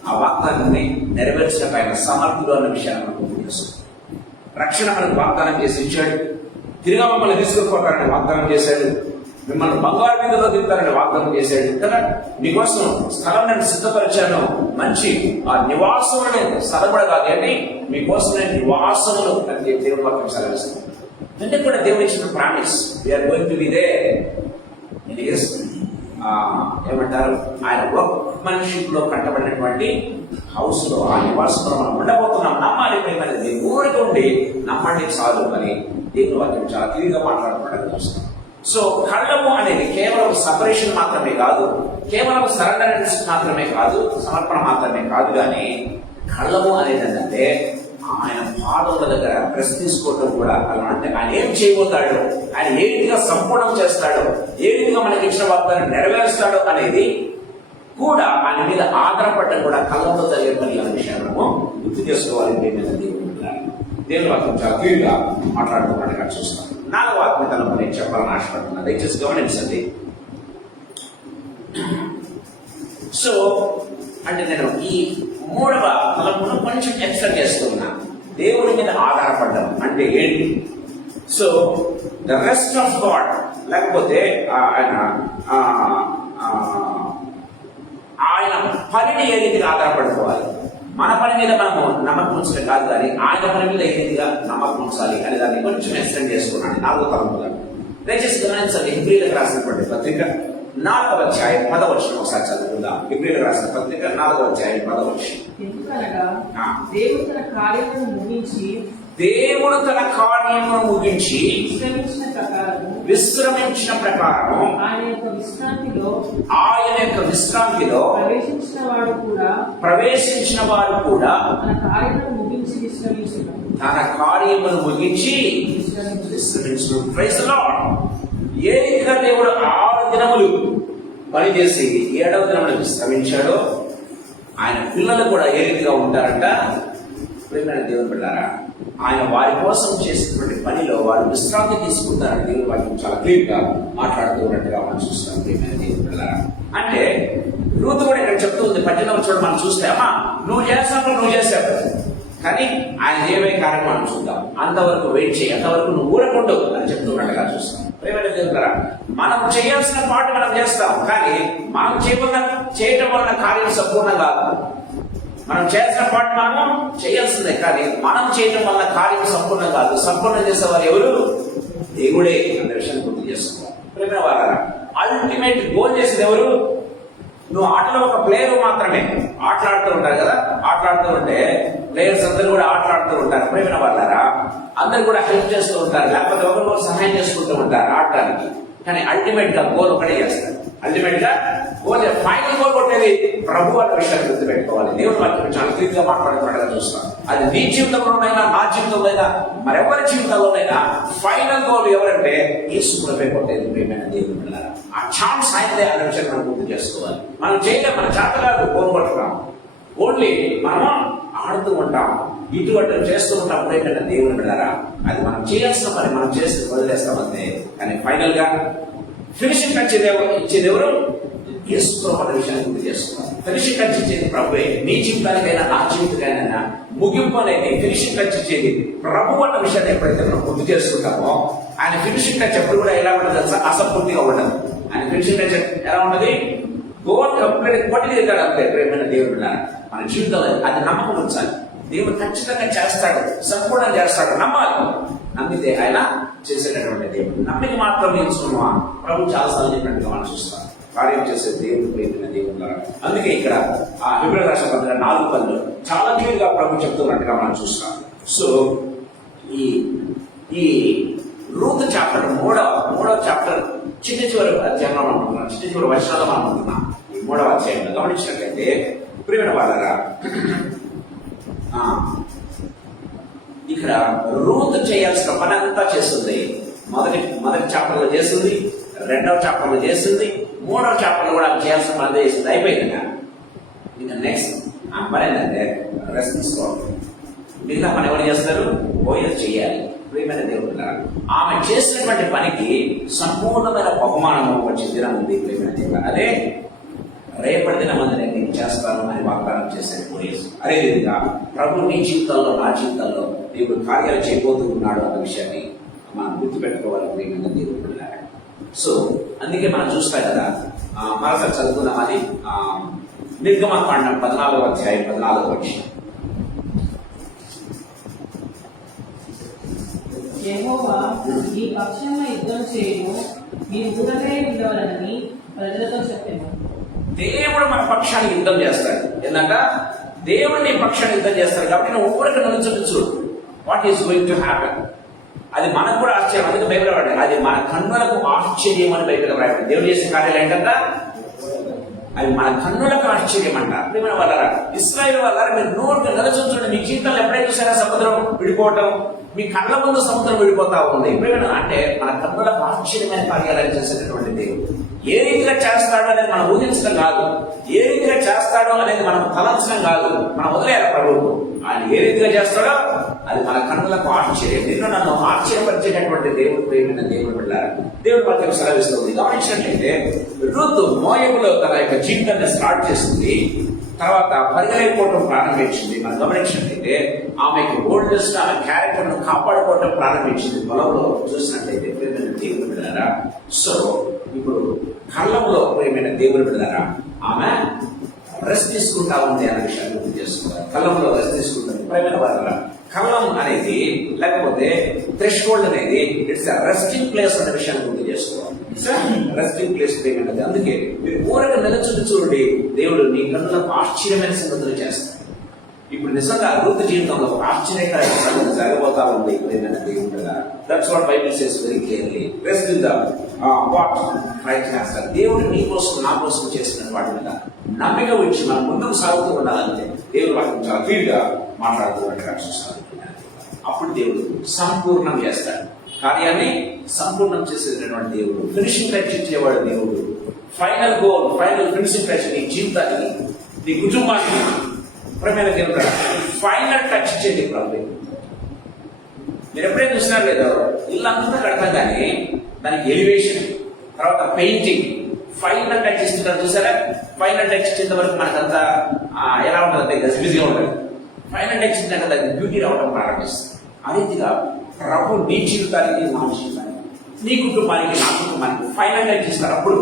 ఆ వాగ్దానాన్ని నెరవేర్చడం ఆయన సమర్థుడు అన్న విషయాన్ని మనకు గుర్తిస్తాం. రక్షణ మనకు వాగ్దానం చేసి ఇచ్చాడు, తిరిగా మమ్మల్ని తీసుకుపోతారని వాగ్దానం చేశాడు, మిమ్మల్ని బంగారు మీదలో దిగుతారని వాగ్దానం చేశాడు కదా. నీకోసం స్థలం నేను సిద్ధపరిచాను, మంచి ఆ నివాసములు స్థలపడగాలి అని మీకోసం నేను నివాసములు అని దేవుడు వాక్యం సెలవిస్తున్నాను. అంటే కూడా దేవుడు ఇచ్చిన promise, we are going to be there. It is ఏమంటారు, ఆయన వర్క్మెన్షిప్ లో కట్టబడినటువంటి హౌస్ లో, ఆ నివాసంలో మనం ఉండబోతున్నాం. నమ్మాలి ప్రేమనేది ఊరికి ఉండి నమ్మండి చాలు అని దేవుని వాక్యం చాలా క్లియర్గా మాట్లాడుకోవడానికి చూస్తాం. సో కళ్ళము అనేది కేవలం సపరేషన్ మాత్రమే కాదు, కేవలం సరెండరెన్స్ మాత్రమే కాదు, సమర్పణ మాత్రమే కాదు. కానీ కళ్ళము అనేది ఏంటంటే ఆయన పాదముల దగ్గర ప్రెస్ తీసుకోవడం కూడా. అలా అంటే ఆయన ఏం చేయబోతాడో, ఆయన ఏ రీతిగా సంపూర్ణం చేస్తాడో, ఏ రీతిగా మనకి ఇచ్చిన వాగ్దానం నెరవేరుస్తాడో అనేది కూడా ఆయన మీద ఆధారపడడం కూడా కళ్ళంతో జరిగే పని అనే విషయాన్ని మనము గుర్తు చేసుకోవాలి. దేవుని వాక్యం చాలా క్లియర్గా మాట్లాడుతున్నట్టుగా చూస్తాం. 4వ ఆత్మీయతను నేను చెప్పాలని ఆశపడుతున్నా, దయచేసి గమనించండి. సో అంటే నేను ఈ 3వ తలంపును కొంచెం ఎక్స్ట్రా చేస్తున్నా. దేవుని మీద ఆధారపడడం అంటే ఏంటి? So the rest of God, లేకపోతే ఆయన పనిని ఏ రీతిగా ఆధారపడుకోవాలి, మన పని మీద మనము నమ్మకం ఉంచడం కాదు, కానీ ఆయన పని మీద ఏ రీతిగా నమ్మకం ఉంచాలి అని దాన్ని కొంచెం ఎక్స్టెండ్ చేసుకున్నాను. 4వ తలంపుగా దయచేసి గమనించండి. హెబ్రీయులకు రాసినటువంటి పత్రిక 4వ అధ్యాయం 10వ వచనం ఒకసారి చదువుకుందాం. హెబ్రీయులకు రాసిన పత్రిక 4వ అధ్యాయం 10వ వచనం. ఎందుకనగా దేవుడు తన కార్యమును ముగించి విశ్రమించిన ప్రకారం ఆయన యొక్క విశ్రాంతిలో ప్రవేశించిన వారు కూడా తన కార్యమును ముగించి విశ్రమించిన. Praise the Lord. ఏ రీతిగా దేవుడు 6 దినములు పనిచేసి 7వ దినములు విశ్రమించాడో, ఆయన పిల్లలు కూడా ఏ రీతిగా ఉంటారంట. ప్రియమైన దేవుని బిడ్డలారా, ఆయన వారి కోసం చేసినటువంటి పనిలో వారు విశ్రాంతి తీసుకుంటారని దేవుని వాక్యం చాలా క్లియర్గా మాట్లాడుతూ ఉన్నట్టుగా మనం చూస్తాం. ప్రియమైన దేవుని బిడ్డలారా, అంటే రూతు కూడా ఇక్కడ చెప్తూ ఉంది. 18వ వచనం మనం చూస్తే, అమ్మా నువ్వు చేసావు, కానీ ఆయన ఏమే కార్యక్రమం చూద్దాం, అంతవరకు వెయిట్ చేయి, అంతవరకు నువ్వు ఊరకుండు అని చెప్తూ ఉన్నట్టుగా చూస్తాం. ప్రియమైన దేవుని బిడ్డలారా, మనం చేయాల్సిన పాటు మనం చేస్తాం, కానీ మనం చేయటం వలన కార్యం సంపూర్ణం కాదు. మనం చేసిన పాటు మనము చేయాల్సిందే, కానీ మనం చేయటం వల్ల కార్యం సంపూర్ణం కాదు. సంపూర్ణం చేసేవారు ఎవరు? దేవుడే అనే విషయాన్ని గుర్తు చేసుకోవాలి. ప్రియమైన వారా, అల్టిమేట్ గోల్ చేసేది ఎవరు? నువ్వు ఆటలో ఒక ప్లేయర్ మాత్రమే. ఆటలాడుతూ ఉంటారు కదా, ఆటలాడుతూ ఉంటే ప్లేయర్స్ అందరూ కూడా ఆటలాడుతూ ఉంటారు. ప్రియమైన వాళ్ళారా, అందరు కూడా హెల్ప్ చేస్తూ ఉంటారు, లేకపోతే ఒకరికొకరు సహాయం చేసుకుంటూ ఉంటారు ఆడటానికి. కానీ అల్టిమేట్ గా గోల్ ఒకటే చేస్తారు. అల్టిమేట్ గా గోల్, ఫైనల్ గోల్ కొట్టేది ప్రభు అన్న విషయాన్ని గుర్తుపెట్టుకోవాలి. దేవుని వాక్యం చాలా క్లియర్గా మాట్లాడుతున్నట్టుగా చూస్తాం. అది నీ జీవితంలోనైనా, నా జీవితంలోనైనా, మరెవరి జీవితంలోనైనా ఫైనల్ గోల్ ఎవరంటే యేసు ప్రభువే కొట్టేది. ప్రియమైన దేవుని బిడ్డలారా, ఆ ఛాన్స్ ఆయనదే అనే విషయాన్ని మనం గుర్తు చేసుకోవాలి. మనం చేయలేం, మన చేతగాదు గోల్ కొట్టడం. ఓన్లీ మనం ఆడుతూ ఉంటాం, ఇటువంటి చేస్తూ ఉంటాం. ప్రియమైన దేవుని బిడ్డలారా, అది మనం చేయాల్సిన పని మనం చేసి వదిలేస్తామంతే. కానీ ఫైనల్ గా ఫినిషింగ్ టచ్ ఇచ్చేది ఎవరు? యేసు ప్రభు అనే విషయాన్ని గుర్తు చేసుకోవాలి. ఫినిషింగ్ టచ్ ఇచ్చేది ప్రభువే. నీ జీవితానికైనా, నా జీవితానికైనా ముగింపు అనేది ఫినిషింగ్ టచ్ ఇచ్చేది ప్రభు అన్న విషయాన్ని ఎప్పుడైతే మనం గుర్తు చేసుకుంటామో, ఆయన ఫినిషింగ్ టచ్ ఎప్పుడు కూడా ఎలా ఉండదు తెలుసా? అసంపూర్తిగా ఉండదు. ఆయన ఫినిషింగ్ టచ్ ఎలా ఉండదు? గోల్ కంప్లీట్ కొట్టి తీస్తాడు అంతే. ప్రేమైన దేవుడు మన జీవితంలో అది నమ్మకం ఉంచాలి. దేవుడు ఖచ్చితంగా చేస్తాడు, సంపూర్ణం చేస్తాడు. నమ్మాలి. నమ్మితే ఆయన చేసేటటువంటి దేవుడు. నమ్మిక మాత్రం నేర్చుకున్నా ప్రభు చాలాసార్లు చెప్పినట్టుగా మనం చూస్తాం. కార్యం చేసే దేవుడు ప్రేమైన దేవుడు. అందుకే ఇక్కడ ఆ హెబ్రీయులకు రాసిన పత్రిక 4:10 చాలా క్లియర్గా ప్రభు చెప్తున్నట్టుగా మనం చూస్తాం. సో ఈ రూతు చాప్టర్ మూడవ చాప్టర్ చివరి అధ్యాయంలో మనం ఉంటున్నాం, చివరి వర్షాల్లో మనం ఉంటున్నాం. ఈ 3వ అధ్యాయంలో గమనించినట్లయితే ప్రియమైన వాళ్ళరా, ఇక్కడ రూతు చేయాల్సిన పని అంతా చేస్తుంది. మొదటి చాప్టర్లో చేస్తుంది, 2వ చాప్టర్లో చేస్తుంది, 3వ చాప్టర్లో కూడా చేయాల్సిన పని చేస్తుంది. అయిపోయింది. ఇంకా నెక్స్ట్ ఆ పని ఏంటంటే రెస్ట్ తీసుకోవాలి. మిగతా పని ఎవరు చేస్తారు? బోయస్ చేయాలి. ప్రియమైన దేవుడు, ఆమె చేసినటువంటి పనికి సంపూర్ణమైన బహుమానము వచ్చే దినం ఉంది. ప్రియమైన దేవుడు, అదే రేపటి దినమందు నేను చేస్తాను అని వాగ్దానం చేశాడు బోయస్. అదేవిధంగా ప్రభు నీ జీవితాల్లో, నా జీవితాల్లో దేవుడు కార్యాలు చేయబోతూ ఉన్నాడు అన్న విషయాన్ని మనం గుర్తుపెట్టుకోవాలి. ప్రియమైన దేవుడు, సో అందుకే మనం చూస్తాం కదా, మరోసారి చదువుకున్నామని నిర్గమకాండం 14వ అధ్యాయం 14వ వచనం. యెహోవా ఈ పక్షంలో యుద్ధం చేయు, మీ ఊరకే ఉండవాలని ప్రజలతో చెప్పాను. దేవుడు మన పక్షాన్ని యుద్ధం చేస్తాడు. ఏంటంట? దేవుడు నీ పక్షాన్ని యుద్ధం చేస్తాడు. కాబట్టి నువ్వు ఊరికి నిలుచు what is going to happen. అది మనకు కూడా ఆశ్చర్యం. అందుకే బైబిల్ రాయడం, అది మన కన్నులకు ఆశ్చర్యం అని బైబిల్ రాయడం. దేవుడు చేసిన కార్యాలు ఏంటంట? అది మన కన్నులకు ఆశ్చర్యం అంట. ప్రియమైన వాళ్ళారా, ఇశ్రాయేలు వాళ్ళారా, మీరు నోటికి నిలచుంచండి. మీ జీవితంలో ఎప్పుడైతే చూసారా సముద్రం విడిపోవటం, మీ కళ్ళ ముందు సముద్రం విడిపోతా ఉంది. ప్రియమైన అంటే మన కన్నులకు ఆశ్చర్యమైన కార్యాలను చేసేటటువంటి దేవుడు. ఏ రీతిగా చేస్తాడో అనేది మనం ఊహించడం కాదు, ఏ రీతిగా చేస్తాడో అనేది మనం తలంచడం కాదు, మనం వదిలేయాలి ప్రభువుకు. ఆయన ఏ రీతిగా చేస్తాడో అది మన కన్నులకు ఆశ్చర్యం. నిన్ను నన్ను ఆశ్చర్యపరిచేటటువంటి దేవుడు, ప్రేమైన దేవుడు వెళ్ళారు. దేవుడు వాక్యం సెలవిస్తుంది. గమనించినట్లయితే రుతు మోయబులో తన యొక్క జీవితాన్ని స్టార్ట్ చేస్తుంది, తర్వాత పరిగెలైపోవటం ప్రారంభించింది. మనం గమనించినట్లయితే ఆమెకు బోల్డ్నెస్, ఆమె క్యారెక్టర్ ను కాపాడుకోవటం ప్రారంభించింది. పొలంలో చూసినట్లయితే ప్రేమైన దేవుడు వెళ్ళారా. సో ఇప్పుడు కళ్ళంలో ప్రేమైన దేవుడు వెళ్ళారా, ఆమె రెస్ట్ తీసుకుంటా ఉంది అనే విషయాన్ని గుర్తు చేసుకోవాలి. కళ్ళంలో రెస్ట్ తీసుకుంటుంది. ప్రేమైన వాళ్ళ కళ్ళం అనేది లేకపోతే థ్రెషోల్డ్ అనేది ఇట్స్ రెస్టింగ్ ప్లేస్ అనే విషయాన్ని గుర్తు చేసుకోవాలి. రెస్టింగ్ ప్లేస్ ప్రేమైనది. అందుకే మీరు ఊరక నిలచుని చూడండి, దేవుడు నీ కన్నులకు ఆశ్చర్యమైన సంగతులు చేస్తాడు. ఇప్పుడు నిజంగా రూతు జీవితంలో ఒక ఆశ్చర్యకరమైన సంగతి జరగబోతా ఉంది. ప్రేమైన దేవుడు, that's what Bible says very clearly. Rest in the what right చేస్తారు. దేవుడు నీ కోసం, నా కోసం చేసిన వాటి మీద నమ్మిక ఉంచి మనం ముందుకు సాగుతూ ఉండాలంటే దేవుడు వాటిని చాలా క్లియర్ గా మాట్లాడుతున్నట్టుగా చూస్తాడు. అప్పుడు దేవుడు సంపూర్ణం చేస్తాడు కార్యాన్ని, సంపూర్ణం చేసేటటువంటి దేవుడు, ఫినిషింగ్ టచ్ ఇచ్చేవాడు దేవుడు. Final goal, final finishing touch నీ జీవితానికి, నీ కుటుంబానికి ప్రేమైన దేవుడు ఫైనల్ టచ్ ఇచ్చేది ప్రభు. మీరు ఎప్పుడైనా చూసినారు లేదో, ఇల్లంతా కడతాం కానీ దానికి ఎలివేషన్, తర్వాత పెయింటింగ్, ఫైనల్ టచ్ ఇస్తుంటారు చూసారా. ఫైనల్ టచ్ ఇచ్చేంత వరకు మనకంతా ఎలా ఉంటుంది, గజిబిజిగా ఉంటుంది. ఫైనల్ టచ్ ఇచ్చిన దానికి బ్యూటీ రావడం ప్రారంభిస్తుంది. అదేవిధంగా ప్రభు నీ జీవితానికి, నా జీవితానికి, నీ కుటుంబానికి, నా కుటుంబానికి ఫైనల్ టచ్ ఇస్తారు. అప్పుడు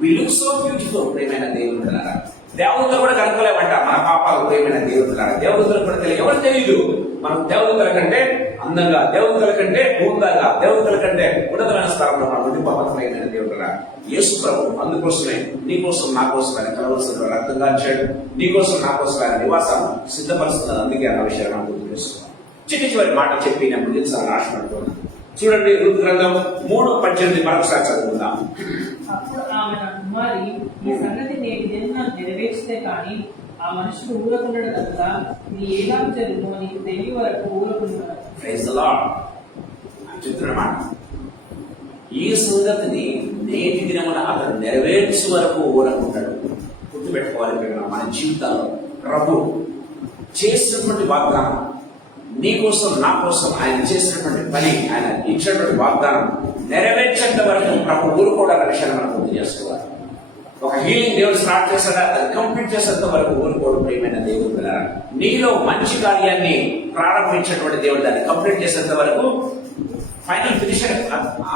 వి లుక్ సో బ్యూటిఫుల్. ప్రేమైన దేవుడు కదా, దేవతలు కూడా కనుక్కోలేమంట మన పాపాలు. ప్రేమైన దేవుడు కదా, దేవతలు కూడా తెలియదు. ఎవరు తెలియదు మనం దేవతల కంటే అందంగా, దేవతల కంటే హోందాగా, దేవతల కంటే ఉన్నతమైన స్థానంలో మనం ఉండిపోవటమైన దేవుడు కదా. యేసు ప్రభు అందుకోసమే నీ కోసం, నా కోసం ఆయన కలవలసిన రక్తంగా ఇచ్చాడు. నీ కోసం, నా కోసం ఆయన నివాసం సిద్ధపరుస్తున్నది. అందుకే అన్న విషయాన్ని మనం గుర్తు చేసుకోవాలి. చివరి మాట చెప్పి నేను ముగించాలని ఆశపడుతున్నాను. చూడండి, రూతు గ్రంథం 3:18 మరొకసారి చదువుకుందాం. అప్పుడు ఆమె నా కుమారి, ఈ సంగతి నేను నిన్న నెరవేర్చితే కానీ ఆ మనుషుడు ఊరకుండడు కనుక నీ ఎలా జరుగుతుందో నీకు తెలియ వరకు ఊరకుంటున్నాడు. Praise the Lord. చెప్తున్నమాట, ఈ సంగతిని నేటి దినమున అతను నెరవేర్చే వరకు ఊరకుంటాడు. గుర్తుపెట్టుకోవాలి, మన జీవితాల్లో ప్రభు చేసినటువంటి వాగ్దానం, నీ కోసం, నా కోసం ఆయన చేసినటువంటి పని, ఆయన ఇచ్చినటువంటి వాగ్దానం నెరవేర్చేంత వరకు ప్రభు ఊరుకోవడానికి విషయాన్ని మనం గుర్తు చేసుకోవాలి. ఒక హీలింగ్ దేవుడు స్టార్ట్ చేశాడా, అది కంప్లీట్ చేసేంత వరకు ఊరుకోవడం. ప్రియమైన దేవుడు కదా, నీలో మంచి కార్యాన్ని ప్రారంభించినటువంటి దేవుడు దాన్ని కంప్లీట్ చేసేంత వరకు ఫైనల్ ఫినిషర్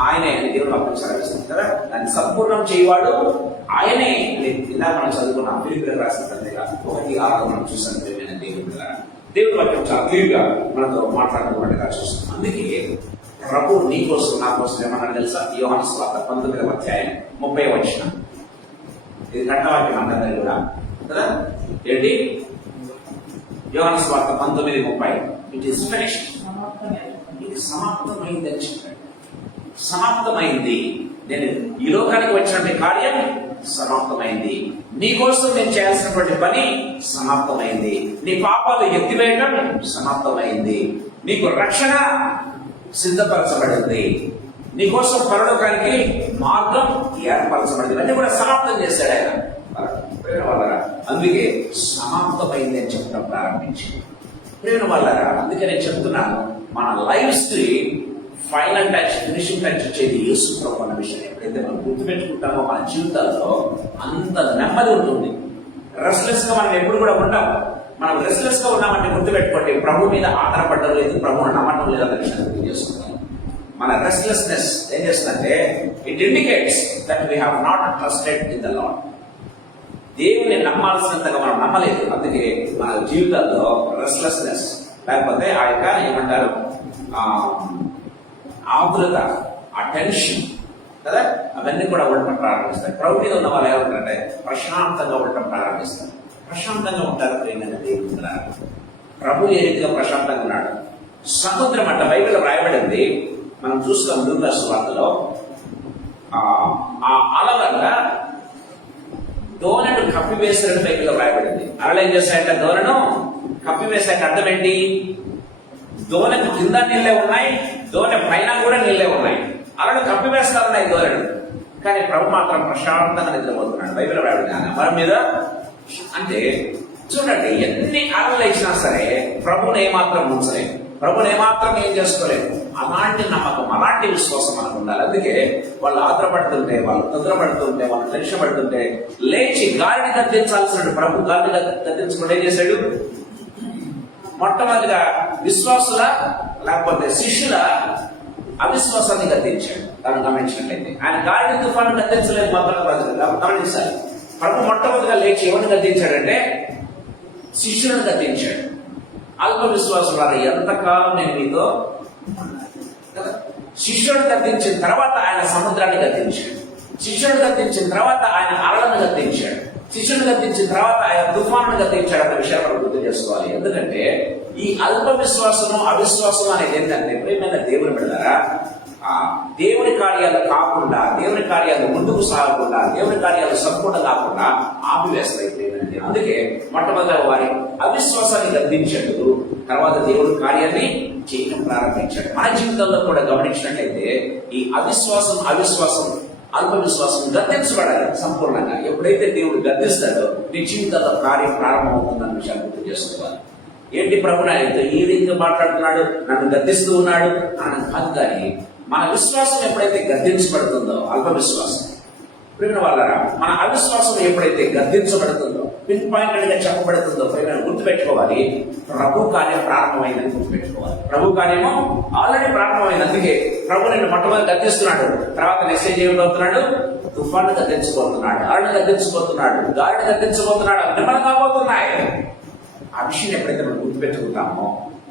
ఆయనే అని దేవుడు వాక్యం సెలవిస్తుంది కదా. దాన్ని సంపూర్ణం చేయవాడు ఆయనే. ఇందాక మనం చదువుకున్నాం ఫిలిప్పీయులకు రాసిన పత్రిక 1:6 మనం చూసాం. ప్రియమైన దేవుడు కదా, దేవుడు వాక్యం చాలా క్లియర్గా మనతో మాట్లాడుతున్నట్టుగా చూస్తున్నాం. అందుకే ప్రభు నీ కోసం, నా కోసం ఏమన్నా తెలుసా? యోహాను సువార్త 19వ అధ్యాయం 30వ వచనం. ఇది కంఠవాక్యం అందరి కూడా కదా. ఏంటి? యోహాను సువార్త 19:30. It is finished. ఇది సమాప్తమైందని చెప్పాడు. సమాప్తమైంది. నేను ఈ లోకానికి వచ్చినటువంటి కార్యం సమాప్తమైంది. నీ కోసం నేను చేయాల్సినటువంటి పని సమాప్తమైంది. నీ పాపాలు ఎత్తివేయటం సమాప్తమైంది. నీకు రక్షణ సిద్ధపరచబడింది. నీకోసం పరలోకానికి మార్గం ఏర్పరచబడింది. అన్ని కూడా సమాప్తం చేశాడు ఆయన. అందుకే సమాప్తమైంది అని చెప్పడం ప్రారంభించింది. ప్రేమ వాళ్ళరా, అందుకే నేను చెప్తున్నాను, మన లైఫ్ కి ఫైనల్ టచ్, ఫినిషింగ్ టచ్ వచ్చేది యేసు ప్రభు అన్న విషయం ఎప్పుడైతే మనం గుర్తుపెట్టుకుంటామో మన జీవితాల్లో అంత నెమ్మది ఉంటుంది. రెస్ట్లెస్ గా మనం ఎప్పుడు కూడా ఉంటాం. మనం రెస్ట్లెస్ గా ఉన్నామంటే గుర్తుపెట్టుకోండి, ప్రభు మీద ఆధారపడడం లేదు, ప్రభువును నమ్మటం లేదు అన్న విషయాన్ని గుర్తు చేసుకుంటాం. మన రెస్ట్లెస్నెస్ ఏం చేస్తుందంటే it indicates that we have not trusted in the lord. దేవుని నమ్మాల్సినంతగా మనం నమ్మలేదు. అందుకే మన జీవితాల్లో రెస్ట్లెస్నెస్, లేకపోతే ఆ యొక్క ఏమంటారు ఆతురత, ఆ టెన్షన్ కదా, అవన్నీ కూడా ఉండటం ప్రారంభిస్తాయి. ప్రభు మీద ఉన్న వాళ్ళు ఏమంటారంటే ప్రశాంతంగా ఉండటం ప్రారంభిస్తారు. ప్రశాంతంగా ఉంటారు ప్రేమైన దేవుడు. ప్రభు ఏ రీతిగా ప్రశాంతంగా ఉన్నాడు. సముద్రం అంట బైబిల్లో రాయబడింది, మనం చూస్తాం లూకా సువార్తలో. ఆ అలలంట దోణను కప్పివేసినట్టు బైబిల్లో రాయబడింది. అలలు ఏం చేస్తాయంటే దోణను కప్పివేసాక అర్థం ఏంటి? దోణకు కింద నీళ్ళే ఉన్నాయి, దోణ పైన కూడా నీళ్ళే ఉన్నాయి. అలలు కప్పివేస్తా ఉన్నాయి దోణను, కానీ ప్రభు మాత్రం ప్రశాంతంగా నిద్రపోతున్నాడు. బైబిల్ రాయబడింది మన మీద. అంటే చూడండి, ఎన్ని అలలు ఇచ్చినా సరే ప్రభువుని ఏమాత్రం ఉంచలేదు, ప్రభువుని ఏమాత్రం ఏం చేసుకోలేదు. అలాంటి నమ్మకం, అలాంటి విశ్వాసం మనకు ఉండాలి. అందుకే వాళ్ళు ఆధారపడుతుంటే, వాళ్ళు తొందరపడుతుంటే, వాళ్ళు టెన్షన్ పడుతుంటే లేచి గాలిని గద్దించాల్సిన ప్రభు గాలిని గద్దించకుండా ఏం చేశాడు? మొట్టమొదటిగా విశ్వాసుల లేకపోతే శిష్యుల అవిశ్వాసాన్ని గద్దించాడు. తను గమనించినట్లయితే ఆయన గాలిని తుఫాను గద్దించలేదు మాత్రం గమనించాలి. ప్రభు మొట్టమొదటిగా లేచి ఎవరిని గద్దించాడంటే శిష్యులను గద్దించాడు. అల్ప విశ్వాసం వారు ఎంతకాలం నేను మీతో. శిష్యుడు గద్దించిన తర్వాత ఆయన సముద్రాన్ని గద్దించాడు. శిష్యుడు గద్దించిన తర్వాత ఆయన అలలను గద్దించాడు. శిష్యుడు గద్దించిన తర్వాత ఆయన తుఫాను గద్దించాడు అన్న విషయాన్ని మనం గుర్తు చేసుకోవాలి. ఎందుకంటే ఈ అల్ప విశ్వాసము అవిశ్వాసం అనేది ఏంటంటే ప్రియమైన దేవుని బిడ్డలారా, దేవుని కార్యాలు కాకుండా, దేవుని కార్యాలు ముందుకు సాగకుండా, దేవుని కార్యాలు సంపూర్ణ కాకుండా ఆపివేస్తాయి. అందుకే మొట్టమొదటి వారి అవిశ్వాసాన్ని గద్దించాడు, తర్వాత దేవుడి కార్యాన్ని చేయడం ప్రారంభించాడు. మన జీవితంలో కూడా గమనించినట్లయితే ఈ అవిశ్వాసం, అవిశ్వాసం, అల్ప విశ్వాసం గద్దించబడాలి సంపూర్ణంగా. ఎప్పుడైతే దేవుడు గద్దిస్తాడో నీ జీవితంలో కార్యం ప్రారంభమవుతుందన్న విషయాన్ని గుర్తు చేసుకోవాలి. ఏంటి ప్రభు నాయనతో ఈ రీతిగా మాట్లాడుతున్నాడు, నన్ను గద్దిస్తూ ఉన్నాడు అని కాదు. కానీ మన విశ్వాసం ఎప్పుడైతే గద్దించబడుతుందో, అల్ప విశ్వాసం ప్రియుల వాళ్ళరా, మన అవిశ్వాసం ఎప్పుడైతే గద్దించబడుతుందో, పిన్ పాయింటెడ్ గా చెప్పబడుతుందో గుర్తుపెట్టుకోవాలి. ప్రభు కార్యం ప్రారంభమైందని గుర్తుపెట్టుకోవాలి. ప్రభు కార్యము ఆల్రెడీ ప్రారంభమైంది. అందుకే ప్రభు నిన్ను మొట్టమొదటి గద్దిస్తున్నాడు, తర్వాత మెసేజ్ ఏమిటవుతున్నాడు? తుఫాను గద్దించబోతున్నాడు, ఆళ్ళని గద్దించబోతున్నాడు, గాలిని గద్దించబోతున్నాడు, అవి మనం కాబోతున్నాయి. ఆ విషయం ఎప్పుడైతే మనం గుర్తుపెట్టుకుంటామో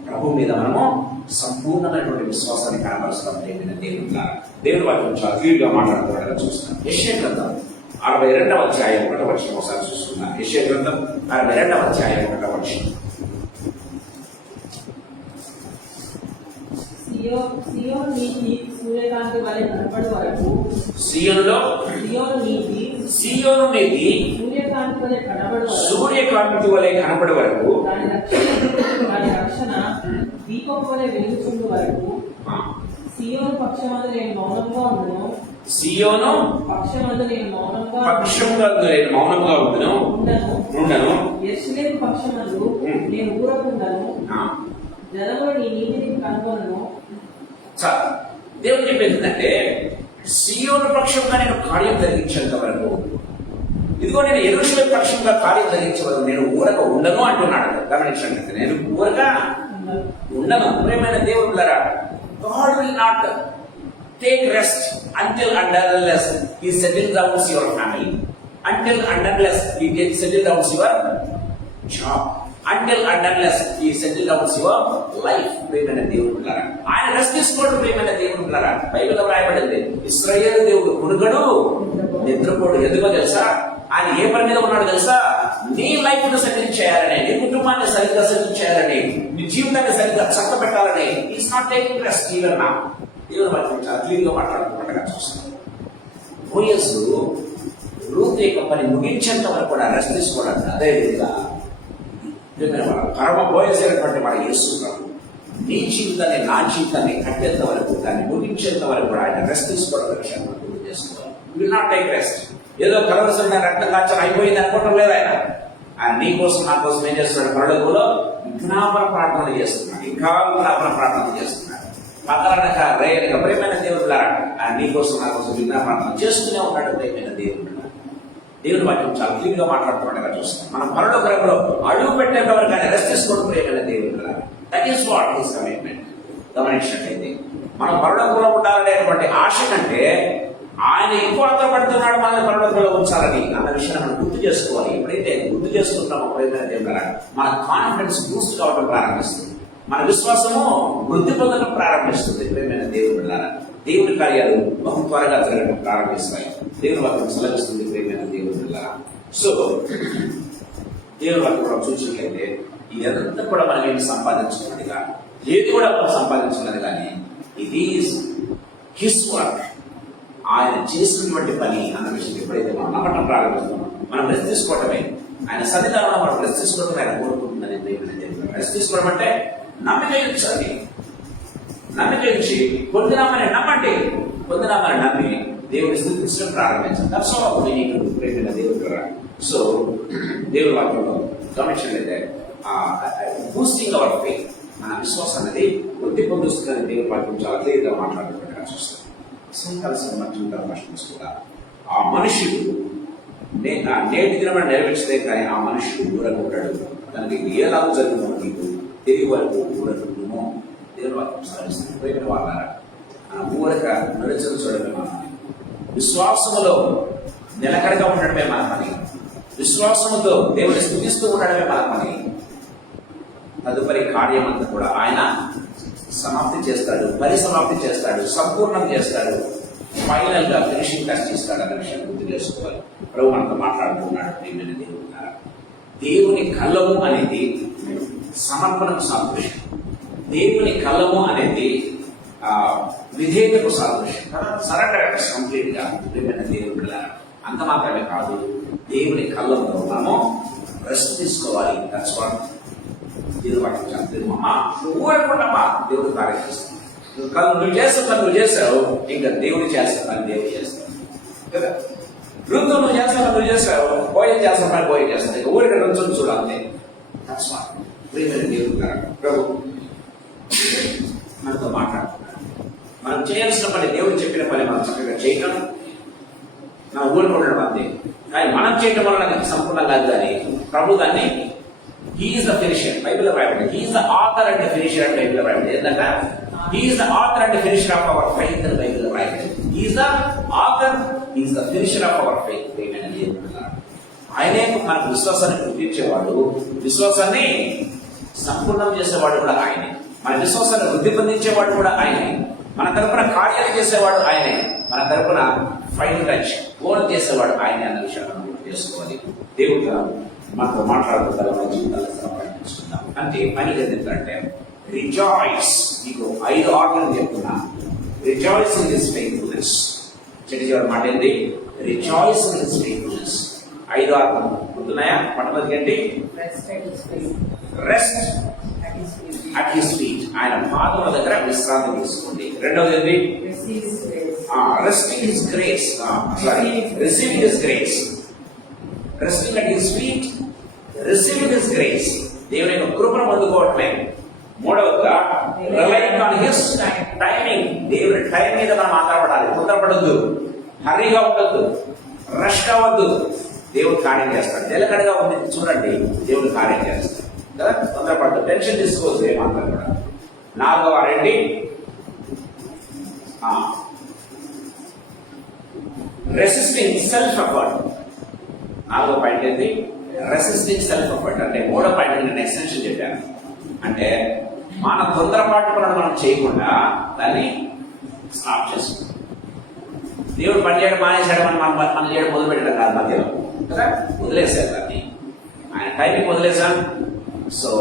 ప్రభు మీద మనము సంపూర్ణమైనటువంటి విశ్వాసాన్ని కనబరుస్తాం. దేవుని వాక్యం చాలా క్లియర్ గా మాట్లాడుతున్నాడు చూస్తున్నాం. యెషయా గ్రంథం 62వ అధ్యాయం 1వ వచనం ఒకసారి చూస్తున్నాం. యెషయా గ్రంథం 62వ అధ్యాయం 1వ వచనం. సియోను నీతి సూర్యకాంతి వలె కనపడు వరకు, సియోను నీతి సూర్యకాంతి వలె కనపడు వరకు, దాని రక్షణ దీపం వలె వెలుగుచుండు వరకు, సియోను పక్షమందు నేను మౌనంగా ఉండును, సియోను పక్షమందు నేను మౌనంగా ఉండను, యెరూషలేము పక్షమందు నేను ఊరకుండను, జనములు నీ నీతిని కనుగొనను. దేవుడు చెప్పేందంటే సియోను పక్షంగా నేను కార్యం జరిగించేంత వరకు, ఇదిగో నేను యెరూషలేము పక్షంగా కార్యం జరిగించే వరకు నేను ఊరక ఉండను అంటున్నాడు. గమనించండి, నేను ఊరక ఉండను. ప్రియమైన దేవుడులారా, God will not take rest until and unless He settles down your family, until and unless He settles down your job, until and unless He settles down your life. ప్రియమైన దేవుడులారా, ఆయన రెస్ట్ తీసుకోవడం. ప్రియమైన దేవుడులారా, బైబిల్లో రాయబడింది, ఇశ్రాయేలు దేవుడు కునుకడు నిద్రపోడు. ఎందుకో తెలుసా? ఆయన ఏ పని మీద ఉన్నాడు తెలుసా? నీ లైఫ్ ను సెటిల్ చేయాలని, నీ కుటుంబాన్ని సరిగ్గా సెటిల్ చేయాలని, నీ జీవితాన్ని సరిగ్గా చక్క పెట్టాలని. Is not taking rest even now. దేవుని వాక్యం చాలా క్లియర్గా మాట్లాడుతున్నట్టుగా చూస్తాం. బోయసు రూతు యొక్క పని ముగించేంత వరకు కూడా రెస్ట్ తీసుకోవడానికి అదేవిధంగా పరమ బోయసు అయినటువంటి మన యేసు ప్రభు నీ జీవితాన్ని నా జీవితాన్ని కట్టేంత వరకు దాన్ని ముగించేంత వరకు కూడా ఆయన రెస్ట్ తీసుకోవడం విషయాన్ని మనం గుర్తు చేసుకోవాలి. Will not take rest. ఏదో కలవలసిన రక్తం కాల్చడం అయిపోయింది అనుకోవడం లేదు. ఆయన నీ కోసం నా కోసం ఏం చేస్తున్నాడు? పరలోకంలో విజ్ఞాపన ప్రార్థన చేస్తున్నాడు, ఇంకా విజ్ఞాపన ప్రార్థన చేస్తున్నాడు. పక్కనక రేయనక ప్రేమైన దేవుడులారా ఆయన నీ కోసం నా కోసం విజ్ఞాపన ప్రార్థన చేస్తూనే ఉన్నాడు. ప్రేమైన దేవుడు దేవుని వాక్యం చాలా క్లియర్గా మాట్లాడుతున్నట్టుగా చూస్తాం. మనం పరలోకంలో అడుగు పెట్టేంత వరకు ఆయన రెస్ట్ తీసుకోవడం ప్రేమైన దేవుడులారా. That is what his commitment. గమనించినట్లయితే మనం పరలోకంలో ఉండాలనేటువంటి ఆశ కంటే ఆయన ఎక్కువ ఆధారపడుతున్నాడు మనల్ని పరలోకంలో ఉంచాలని అన్న విషయాన్ని మనం గుర్తు చేసుకోవాలి. ఎప్పుడైతే గుర్తు చేసుకుంటామో ప్రేమైన దేవుడులారా మన కాన్ఫిడెన్స్ బూస్ట్ కావడం ప్రారంభిస్తుంది, మన విశ్వాసము వృద్ధి పొందడం ప్రారంభిస్తుంది. ప్రేమైన దేవుడులారా దేవుని కార్యాలు బహు త్వరగా జరగడం ప్రారంభిస్తాయి. దేవుని వాక్యం సెలవిస్తుంది. ప్రేమైన దేవుడులారా సో దేవుని వాక్యం కూడా చూసినట్లయితే ఇదంతా కూడా మనం ఏమి సంపాదించుకున్నదిగా ఏది కూడా మనం సంపాదించుకున్నది కానీ ఇది హిస్ వర్క్, ఆయన చేసినటువంటి పని అన్న విషయం ఎప్పుడైతే మనం నమ్మటం ప్రారంభిస్తున్నాం మనం రెస్ట్ తీసుకోవటమే. ఆయన సన్నిధానంలో మనం రెస్ట్ తీసుకోవటం ఆయన కోరుకుంటుందని రెస్ట్ తీసుకోవడం అంటే నమ్మిక ఇచ్చాలి. నమ్మిక ఇచ్చి పొందినామని నమ్మండి, పొందినామని నమ్మి దేవుని స్థుతించడం ప్రారంభించాలి. ప్రేమైన దేవుడు. సో దేవుడి వాక్యంలో గమనించినట్లయితే బూస్టింగ్ అవర్ ఫెయిత్, మన విశ్వాసం అనేది వృద్ధి పొందుతుందని దేవుడి వాక్యం చాలా క్లియర్గా మాట్లాడుతున్నట్టుగా చూస్తాం. సంకల్సిన మధ్య కూడా ఆ మనుషుడు నేటి దినమని నెరవేర్చలే కానీ ఆ మనుషుడు దూరంగా ఉంటాడు, తనకి ఏలాగూ జరుగుతుందో నీకు తెలివి వరకు దూరంలో దేవుని వాక్యం సాధిస్తుంది. ప్రేమ వాళ్ళ ఊరక నడిచలు చూడడమే మన పని, విశ్వాసములో నిలకడగా ఉండడమే మన పని, విశ్వాసముతో దేవుని స్థుతిస్తూ ఉండడమే మన పని. తదుపరి కార్యం అంతా కూడా ఆయన సమాప్తి చేస్తాడు, పరిసమాప్తి చేస్తాడు, సంపూర్ణం చేస్తాడు, ఫైనల్ గా ఫినిషింగ్ టచ్ ఇస్తాడు అన్న విషయాన్ని గుర్తు చేసుకోవాలి. ప్రభు మనతో మాట్లాడుతున్నాడు. ప్రియమైన దేవుడు, దేవుని కళ్ళము అనేది సమర్పణకు సాదృశ్యం, దేవుని కళ్ళము అనేది విధేయతకు సాదృశ్యం. సరెండర్ కంప్లీట్ గా. ప్రియమైన దేవుడు అంత మాత్రమే కాదు, దేవుని కళ్ళంలో మనము రెస్ట్ తీసుకోవాలి. దట్స్ వాట్ దేవుడు వాటించాలి. అమ్మ నువ్వు ఊరకుండామా దేవుడు కార్యం చేస్తావు, నువ్వు చేసావు ఇంకా దేవుడు చేస్తాను, దేవుడు చేస్తావు కదా. వృద్ధు నువ్వు చేస్తావు పోయి చేస్తాను, పోయి చేస్తాను, ఇక ఊరిక నుంచి చూడాలి. ప్రియమైన దేవుడు ప్రభు మనతో మాట్లాడుతున్నాడు. మనం చేయాల్సిన పని, దేవుడు చెప్పిన పని మనం చక్కగా చేయటం, మనం ఊరుకుండడం అంతే. కానీ మనం చేయటం వల్ల నాకు సంపూర్ణం కాదు. కానీ ప్రభు దాన్ని He is the finisher. Bible రాయబడి He is the author and the finisher అని Bible రాయబడి. ఏంటంటే He is the author and the finisher of our faith అని Bible రాయబడి. He is the author, He is the finisher of our faith. ఆయనే మనకు విశ్వాసాన్ని గుర్తించేవాడు, విశ్వాసాన్ని సంపూర్ణం చేసేవాడు కూడా ఆయనే, మన విశ్వాసాన్ని వృద్ధి పొందించేవాడు కూడా ఆయనే, మన తరపున కార్యాలు చేసేవాడు ఆయనే, మన తరపున ఫైనల్ టచ్ గోల్ చేసేవాడు ఆయనే అన్న విషయాన్ని మనం గుర్తు చేసుకోవాలి. దేవుడు మనతో మాట్లాడుతుందా మన జీవితాలను సంపాదించుకుందాం. అంటే పని ఏంటంటే రిజాయిస్. మీకు 5 ఆర్డర్లు చెప్తున్నా. Rejoice in his faithfulness. చెడు మాట ఏంటి? Rejoice in his faithfulness. 5 ఆర్డర్లు గుర్తున్నాయా? మొట్టమొదటి ఏంటి? Rest at his feet. ఆయన పాదముల దగ్గర విశ్రాంతి తీసుకోండి. రెండవది ఏంటి? Resting his grace. Receiving his grace. Resting at his feet, receiving his grace. దేవుని యొక్క కృపను పొందుకోవటమే. మూడవదిగా రిలయింగ్ ఆన్ హిస్ టైమింగ్. దేవుని టైం మీద మనం ఆధారపడాలి. తొందరపడద్దు, హరీగా ఉండద్దు, రష్ కావద్దు. దేవుడు కార్యం చేస్తాడు. నిలకడగా ఉంది చూడండి, దేవుడు కార్యం చేస్తాడు కదా. తొందరపడద్దు, టెన్షన్ తీసుకోవద్దు ఏమాత్రం కూడా. 4వ రెండి రెసిస్టింగ్ సెల్ఫ్ ఎఫర్ట్. 4వ పాయింట్ ఏంటి? Resisting self effort. అంటే 3వ పాయింట్ నేను ఎక్స్టెన్షన్ చెప్పాను. అంటే మన తొందరపాటు పనులు మనం చేయకుండా దాన్ని స్టాప్ చేసుకుంటాం. దేవుడు పని చేయడం మానేశాడు, మనం చేయడం మొదలు పెట్టడం కాదు మధ్యలో కదా, వదిలేసారు దాన్ని. ఆయన టైంకి వదిలేసాం. సో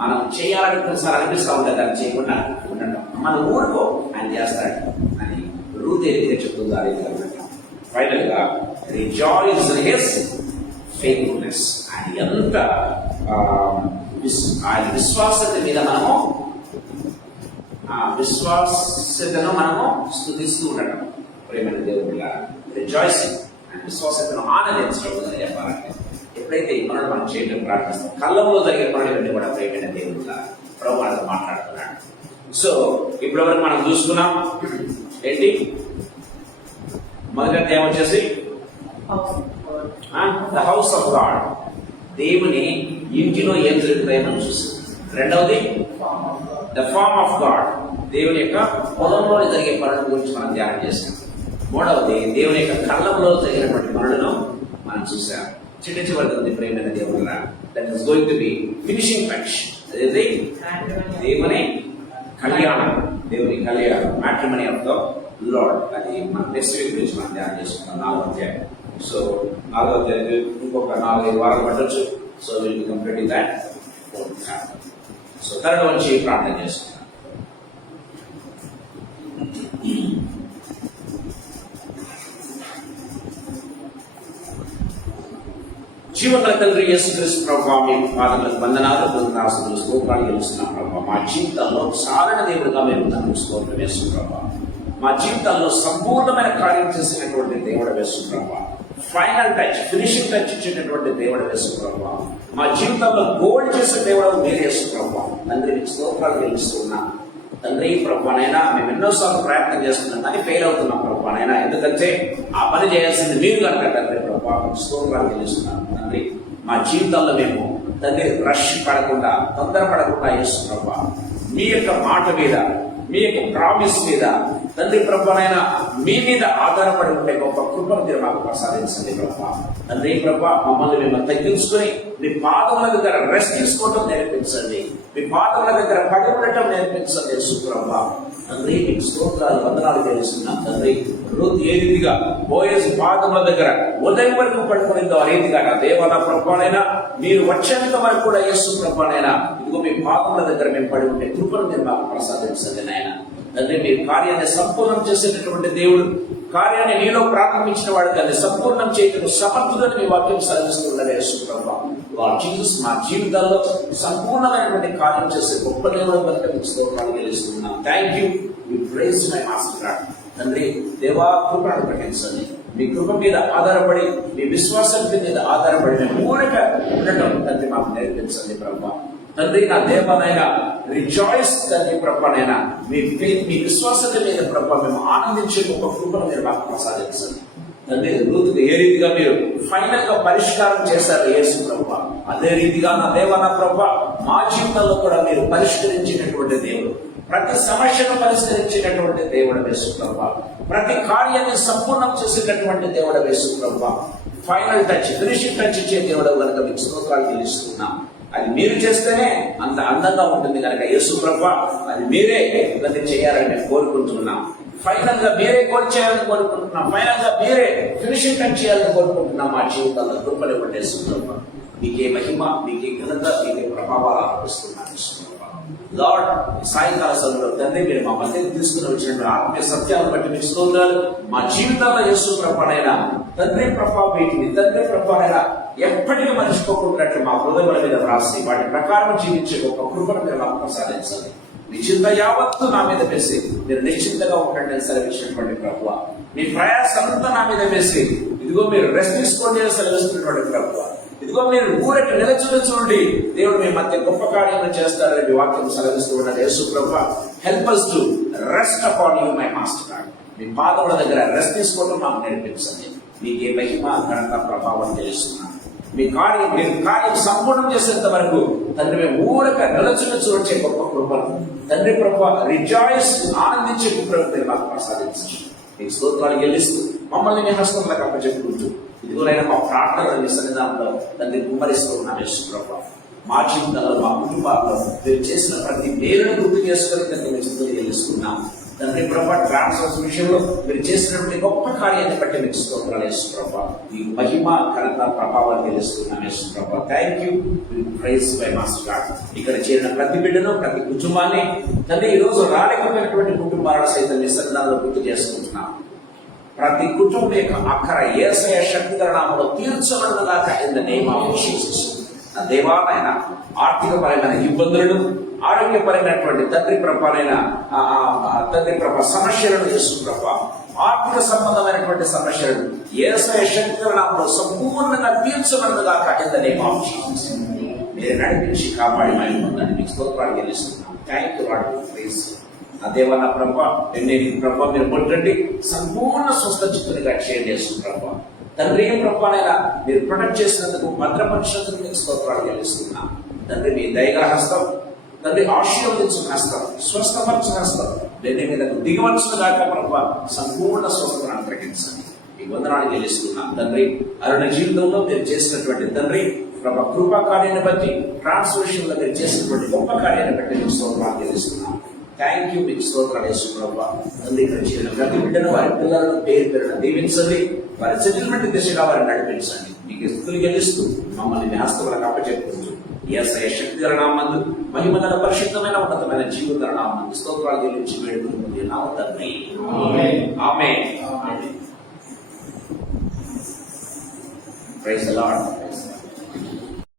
మనం చేయాలని కొన్నిసార్లు అనిపిస్తూ ఉంటుంది, దాన్ని చేయకుండా ఉండటం. మన ఊరుకో ఆయన చేస్తాడు అని రూత్ ఏదైతే చెప్తుందో అదే ఫైనల్ గా రిజాయిస్ ఇన్ హిస్ ఫెయిత్ఫుల్నెస్. ఆయన ఎంత ఆయన విశ్వాసత మీద మనము విశ్వాసతను మనము స్తుతిస్తూ ఉండటం. ప్రేమైన దేవుడిగా రిజాయిసింగ్ అండ్ విశ్వాసతను ఆనందించడం అని చెప్పాలంటే ఎప్పుడైతే ఈ పనులు మనం చేయడం ప్రారంభిస్తాం, కళ్ళంలో జరిగే పనులు కూడా ప్రేమైన దేవుడిగా ప్రభు మనతో మాట్లాడుతున్నాడు. సో ఇప్పటివరకు మనం చూసుకున్నాం ఏంటి, మొదటి అధ్యాయం వచ్చేసి ద హౌస్ ఆఫ్ గాడ్, దేవుని ఇంటిలో ఏం జరుగుతాయో మనం చూస్తాం. రెండవది ద ఫార్మ్ ఆఫ్ గాడ్, దేవుని యొక్క పొలంలో జరిగే పనుల గురించి మనం ధ్యానం చేస్తాం. మూడవది దేవుని యొక్క కళ్ళంలో జరిగినటువంటి పనులను మనం చూసాం. చిన్న చివరి ప్రేమైన దేవుడు that is going to B finishing touch, అదే దేవుని కళ్యాణం, దేవుని కళ్యాణం, మ్యాట్రిమనీ ఆఫ్ ద లార్డ్. అది మన నెక్స్ట్ వీక్ గురించి మనం ధ్యానం చేసుకుంటాం 4వ అధ్యాయం. సో 4వ అధ్యాయం ఇంకొక 4-5 వారాలు పట్టొచ్చు. So will be completing that. So తరగ వచ్చి ప్రార్థన చేసుకుంటాం. జీవగల తండ్రి యేసుక్రీస్తు ప్రభువా, మీ పాదములకు వందనాలు, కృతజ్ఞతాస్తుతులు, స్తోత్రాలు చెల్లిస్తున్నాం ప్రభువా. మా జీవితాల్లో సాధారణ దేవుడిగా మేము నన్ను స్తోత్రం వేస్తున్నాం ప్రభువా. మా జీవితాల్లో సంపూర్ణమైన కార్యం చేసినటువంటి దేవుడు వేస్తున్నాం ప్రభువా. ఫైనల్ టచ్, ఫినిషింగ్ టచ్ ఇచ్చేటటువంటి దేవుడు వేస్తున్నాం ప్రభువా. మా జీవితాల్లో గోల్డ్ చేసే దేవుడు మీరు వేస్తున్నాం ప్రభువా. తండ్రి మీకు స్తోత్రాలు చెల్లిస్తున్నాం తండ్రి. ప్రభువానైనా మేము ఎన్నోసార్లు ప్రయత్నం చేస్తున్నాం కానీ ఫెయిల్ అవుతున్నాం ప్రభువానైనా, ఎందుకంటే ఆ పని చేయాల్సింది మీరు కనుక తండ్రి. ప్రభావ స్తోత్రాలు చెల్లిస్తున్నాం తండ్రి. మా జీవితాల్లో మేము తండ్రి రష్ పడకుండా, తొందర పడకుండా చేస్తున్నాం ప్రభావ. మీ యొక్క మాట మీద, మీ యొక్క ప్రామిస్ మీద తండ్రి ప్రభువానైనా మీ మీద ఆధారపడి ఉండే గొప్ప కృపను మీరు మాకు ప్రసాదించండి ప్రభావ. తండ్రి ప్రభావ, మమ్మల్ని మేము తగ్గించుకొని మీ పాదముల దగ్గర రెస్ట్ తీసుకోవటం నేర్పించండి, మీ పాదముల దగ్గర పడి ఉండటం నేర్పించండి యేసుప్రభువా. తండ్రి మీకు స్తోత్రాలు వందనాలు తెలుస్తున్నాం తండ్రి. రూత్ ఏ రీతిగా బోయజు పాదముల దగ్గర ఉదయం వరకు పడుకునిందో ఆ రీతిగా నా దేవన ప్రభువానైనా మీరు వచ్చేంత వరకు కూడా యేసుప్రభువానైనా ఇదిగో మీ పాదముల దగ్గర మేము పడి ఉండే కృపను మీరు మాకు ప్రసాదించండి నాయన. తండ్రి మీరు కార్యాన్ని సంపూర్ణం చేసేటటువంటి దేవుడు, కార్యాన్ని నీలో ప్రారంభించిన వాడు దాన్ని సంపూర్ణం చేయటం సమర్థులని మీ వాక్యం సాధిస్తున్నారు యేసుప్రభువా. జీసస్ మా జీవితాల్లో సంపూర్ణమైనటువంటి కార్యం చేసే గొప్ప దేవుడు కనుక మీకు స్తోత్రాలు చెల్లిస్తున్నాం. Thank you, you praise my master God. తండ్రి దేవా కృపను ప్రకటించండి. మీ కృప మీద ఆధారపడి, మీ విశ్వాసం మీద ఆధారపడి మేము ఊరక ఉండటం తండ్రి మాకు నేర్పించండి ప్రభావ. తండ్రి నా దేవనైనా రిజాయిస్ తండ్రి ప్రభానైనా మీ ఫెయిత్, మీ విశ్వాసత మీద ప్రభావ మేము ఆనందించే ఒక కృపను మీరు మాకు ప్రసాదించండి తండ్రి. రూతుకు ఏ రీతిగా మీరు ఫైనల్ గా పరిష్కారం చేశారు యేసు ప్రభావ, అదే రీతిగా నా దేవన ప్రభావ మా జీవితంలో కూడా మీరు పరిష్కరించినటువంటి దేవుడు, ప్రతి సమస్యను పరిష్కరించినటువంటి దేవుడు యేసు ప్రభావ, ప్రతి కార్యాన్ని సంపూర్ణం చేసేటటువంటి దేవుడు యేసు ప్రభావ. ఫైనల్ టచ్, ఫినిషింగ్ టచ్ ఇచ్చే దేవుడు కనుక మీకు స్తోత్రాలు చెల్లిస్తున్నాం. అది మీరు చేస్తేనే అంత అందంగా ఉంటుంది కనుక యేసు ప్రభువా అది మీరే ఇవన్నీ చేయాలని మేము కోరుకుంటున్నాం. ఫైనల్ గా మీరే కోట్ చేయాలని కోరుకుంటున్నాం. ఫైనల్ గా మీరే ఫినిషింగ్ టచ్ చేయాలని కోరుకుంటున్నాం. మా జీవితాల్లో కృపలు ఇవ్వండి యేసు ప్రభువా. మీకే మహిమ, మీకే ఘనత, మీకే ప్రభావాలు అర్పిస్తున్నాను లార్డ్. సాయంకాల సమయంలో తండ్రి మీరు మా మధ్యకి తీసుకుని వచ్చిన ఆత్మీయ సత్యాలను బట్టి మీకు స్తోత్రాలు. మా జీవితాల్లో యేసు ప్రభువైనా తండ్రి ప్రభావ వీటిని తండ్రి ప్రభావైనా ఎప్పటికీ మర్చిపోకుండా మా హృదయముల మీద వ్రాసి వాటి ప్రకారం జీవించే ఒక కృపను మీరు మాకు ప్రసాదించాలి. మీ చింత యావత్తు నా మీద వేసి మీరు నిశ్చింతగా ఉండండి అని సెలవిచ్చినటువంటి ప్రభువ. మీ ప్రయాసం అంతా నా మీద వేసి ఇదిగో మీరు రెస్ట్ తీసుకోండి అని సెలవిస్తున్నటువంటి ప్రభువ. ఇదిగో మీరు ఊరికి నిలచుండి దేవుడు మీ మధ్య గొప్ప కార్యాలను చేస్తారని మీ వాక్యం సెలవిస్తూ ఉన్నది. యేసు ప్రభువా help us to rest upon you my master God. మీ పాదముల దగ్గర రెస్ట్ తీసుకోవడం మాకు నేర్పించండి. మీకే మహిమ, ఘనత, ప్రభావం తెలుస్తున్నాను. మీరు కార్యం సంపూర్ణం చేసేంత వరకు తండ్రి మేము ఊరక నిలచుండే గొప్ప కృపను తండ్రి ప్రభావ రిజాయిస్ ఆనందించే కృపను మాకు ప్రసాదించండి. మీకు స్తోత్రాలు చెల్లిస్తూ మమ్మల్ని మీ హస్తములకు అప్పచెప్పుకుంటూ ఇదిగోనైనా మా ప్రార్థనలు మీ సన్నిధానంలో తండ్రి కుమ్మరిస్తూ ఉన్నాం. యేసు ప్రభువా మా జీవితంలో, మా కుటుంబాల్లో మీరు చేసిన ప్రతి మేలును గుర్తు చేసుకుని తండ్రి మీ స్థుతులు చెల్లిస్తున్నాం. తండ్రి ప్రభా ట్రాన్స్ఫర్స్ విషయంలో మీరు చేసినటువంటి గొప్ప కార్యాన్ని బట్టి మీకు స్తోత్రాలు యేసు ప్రభా. ఈ మహిమ ఘనత ప్రభావాన్ని తెలుస్తున్నాం యేసు ప్రభా. Thank you praise by master God. ఇక్కడ చేరిన ప్రతి బిడ్డను ప్రతి కుటుంబాన్ని తండ్రి ఈ రోజు రాలేకపోయినటువంటి కుటుంబాలను సైతం మీ సన్నిధానంలో గుర్తు చేసుకుంటున్నాం. ప్రతి కుటుంబం యొక్క అక్కర యేసయ్య శక్తిగల నామములో తీర్చబడుగాక in the name of Jesus. నా దేవాలైన ఆర్థికపరమైన ఇబ్బందులను, ఆరోగ్యపరమైనటువంటి తండ్రి ప్రభ సమస్యలను యేసు ప్రభ, ఆర్థిక సంబంధమైనటువంటి సమస్యలను యేసయ్య శక్తిగల నామములో సంపూర్ణంగా తీర్చబడుగాక in the name of Jesus. మీరు నడిపించి కాపాడి మహిమ పొందండి. మీకు స్తోత్రాలు చెల్లిస్తున్నాం. Thank you lord. ప్రైజ్ నా దేవా నా ప్రభ, ప్రభ మీరు ముట్టండి, సంపూర్ణ స్వస్థ చిత్తునిగా చేయండి యేసు ప్రభ. తండ్రి ప్రభానైనా మీరు ప్రొటెక్ట్ చేసినందుకు, భద్రపరిచినందుకు మీకు స్తోత్రాలు చెల్లిస్తున్నా. తండ్రి మీ దయగల హస్తం, తండ్రి ఆశీర్వదించిన హస్తం, స్వస్థపరచిన హస్తం వెండి మీదకు దిగవలసిన దాకా ప్రభ సంపూర్ణ స్వస్థతను అనుగ్రహించండి. మీ వందనాలు చెల్లిస్తున్నాను తండ్రి. అరుణ జీవితంలో మీరు చేసినటువంటి తండ్రి ప్రభ కృపా కార్యాన్ని బట్టి, ట్రాన్స్ఫర్మేషన్ లో మీరు చేసినటువంటి గొప్ప కార్యాన్ని బట్టి మీకు స్తోత్రాలు చెల్లిస్తున్నాను. Thank you. మీకు స్తోత్రాలు యేసు ప్రభా. తండ్రి ఇక్కడ చేరిన ప్రతి బిడ్డను, వారి పిల్లలను పేరు పేరున దీవించండి. వారి సెటిల్మెంట్ దిశగా వారిని నడిపించండి. మీకు స్తుతులు చెల్లిస్తూ మమ్మల్ని మీ హస్తములకు అప్పచెప్పుకుంటూ యేసయ్య శక్తిగల నామమునందు, మహిమగల పరిశుద్ధమైన ఉన్నతమైన జీవగల నామమునందు స్తోత్రాలు చెల్లించి వేడుకుంటున్నాము తండ్రి. ఆమేన్. Praise the lord.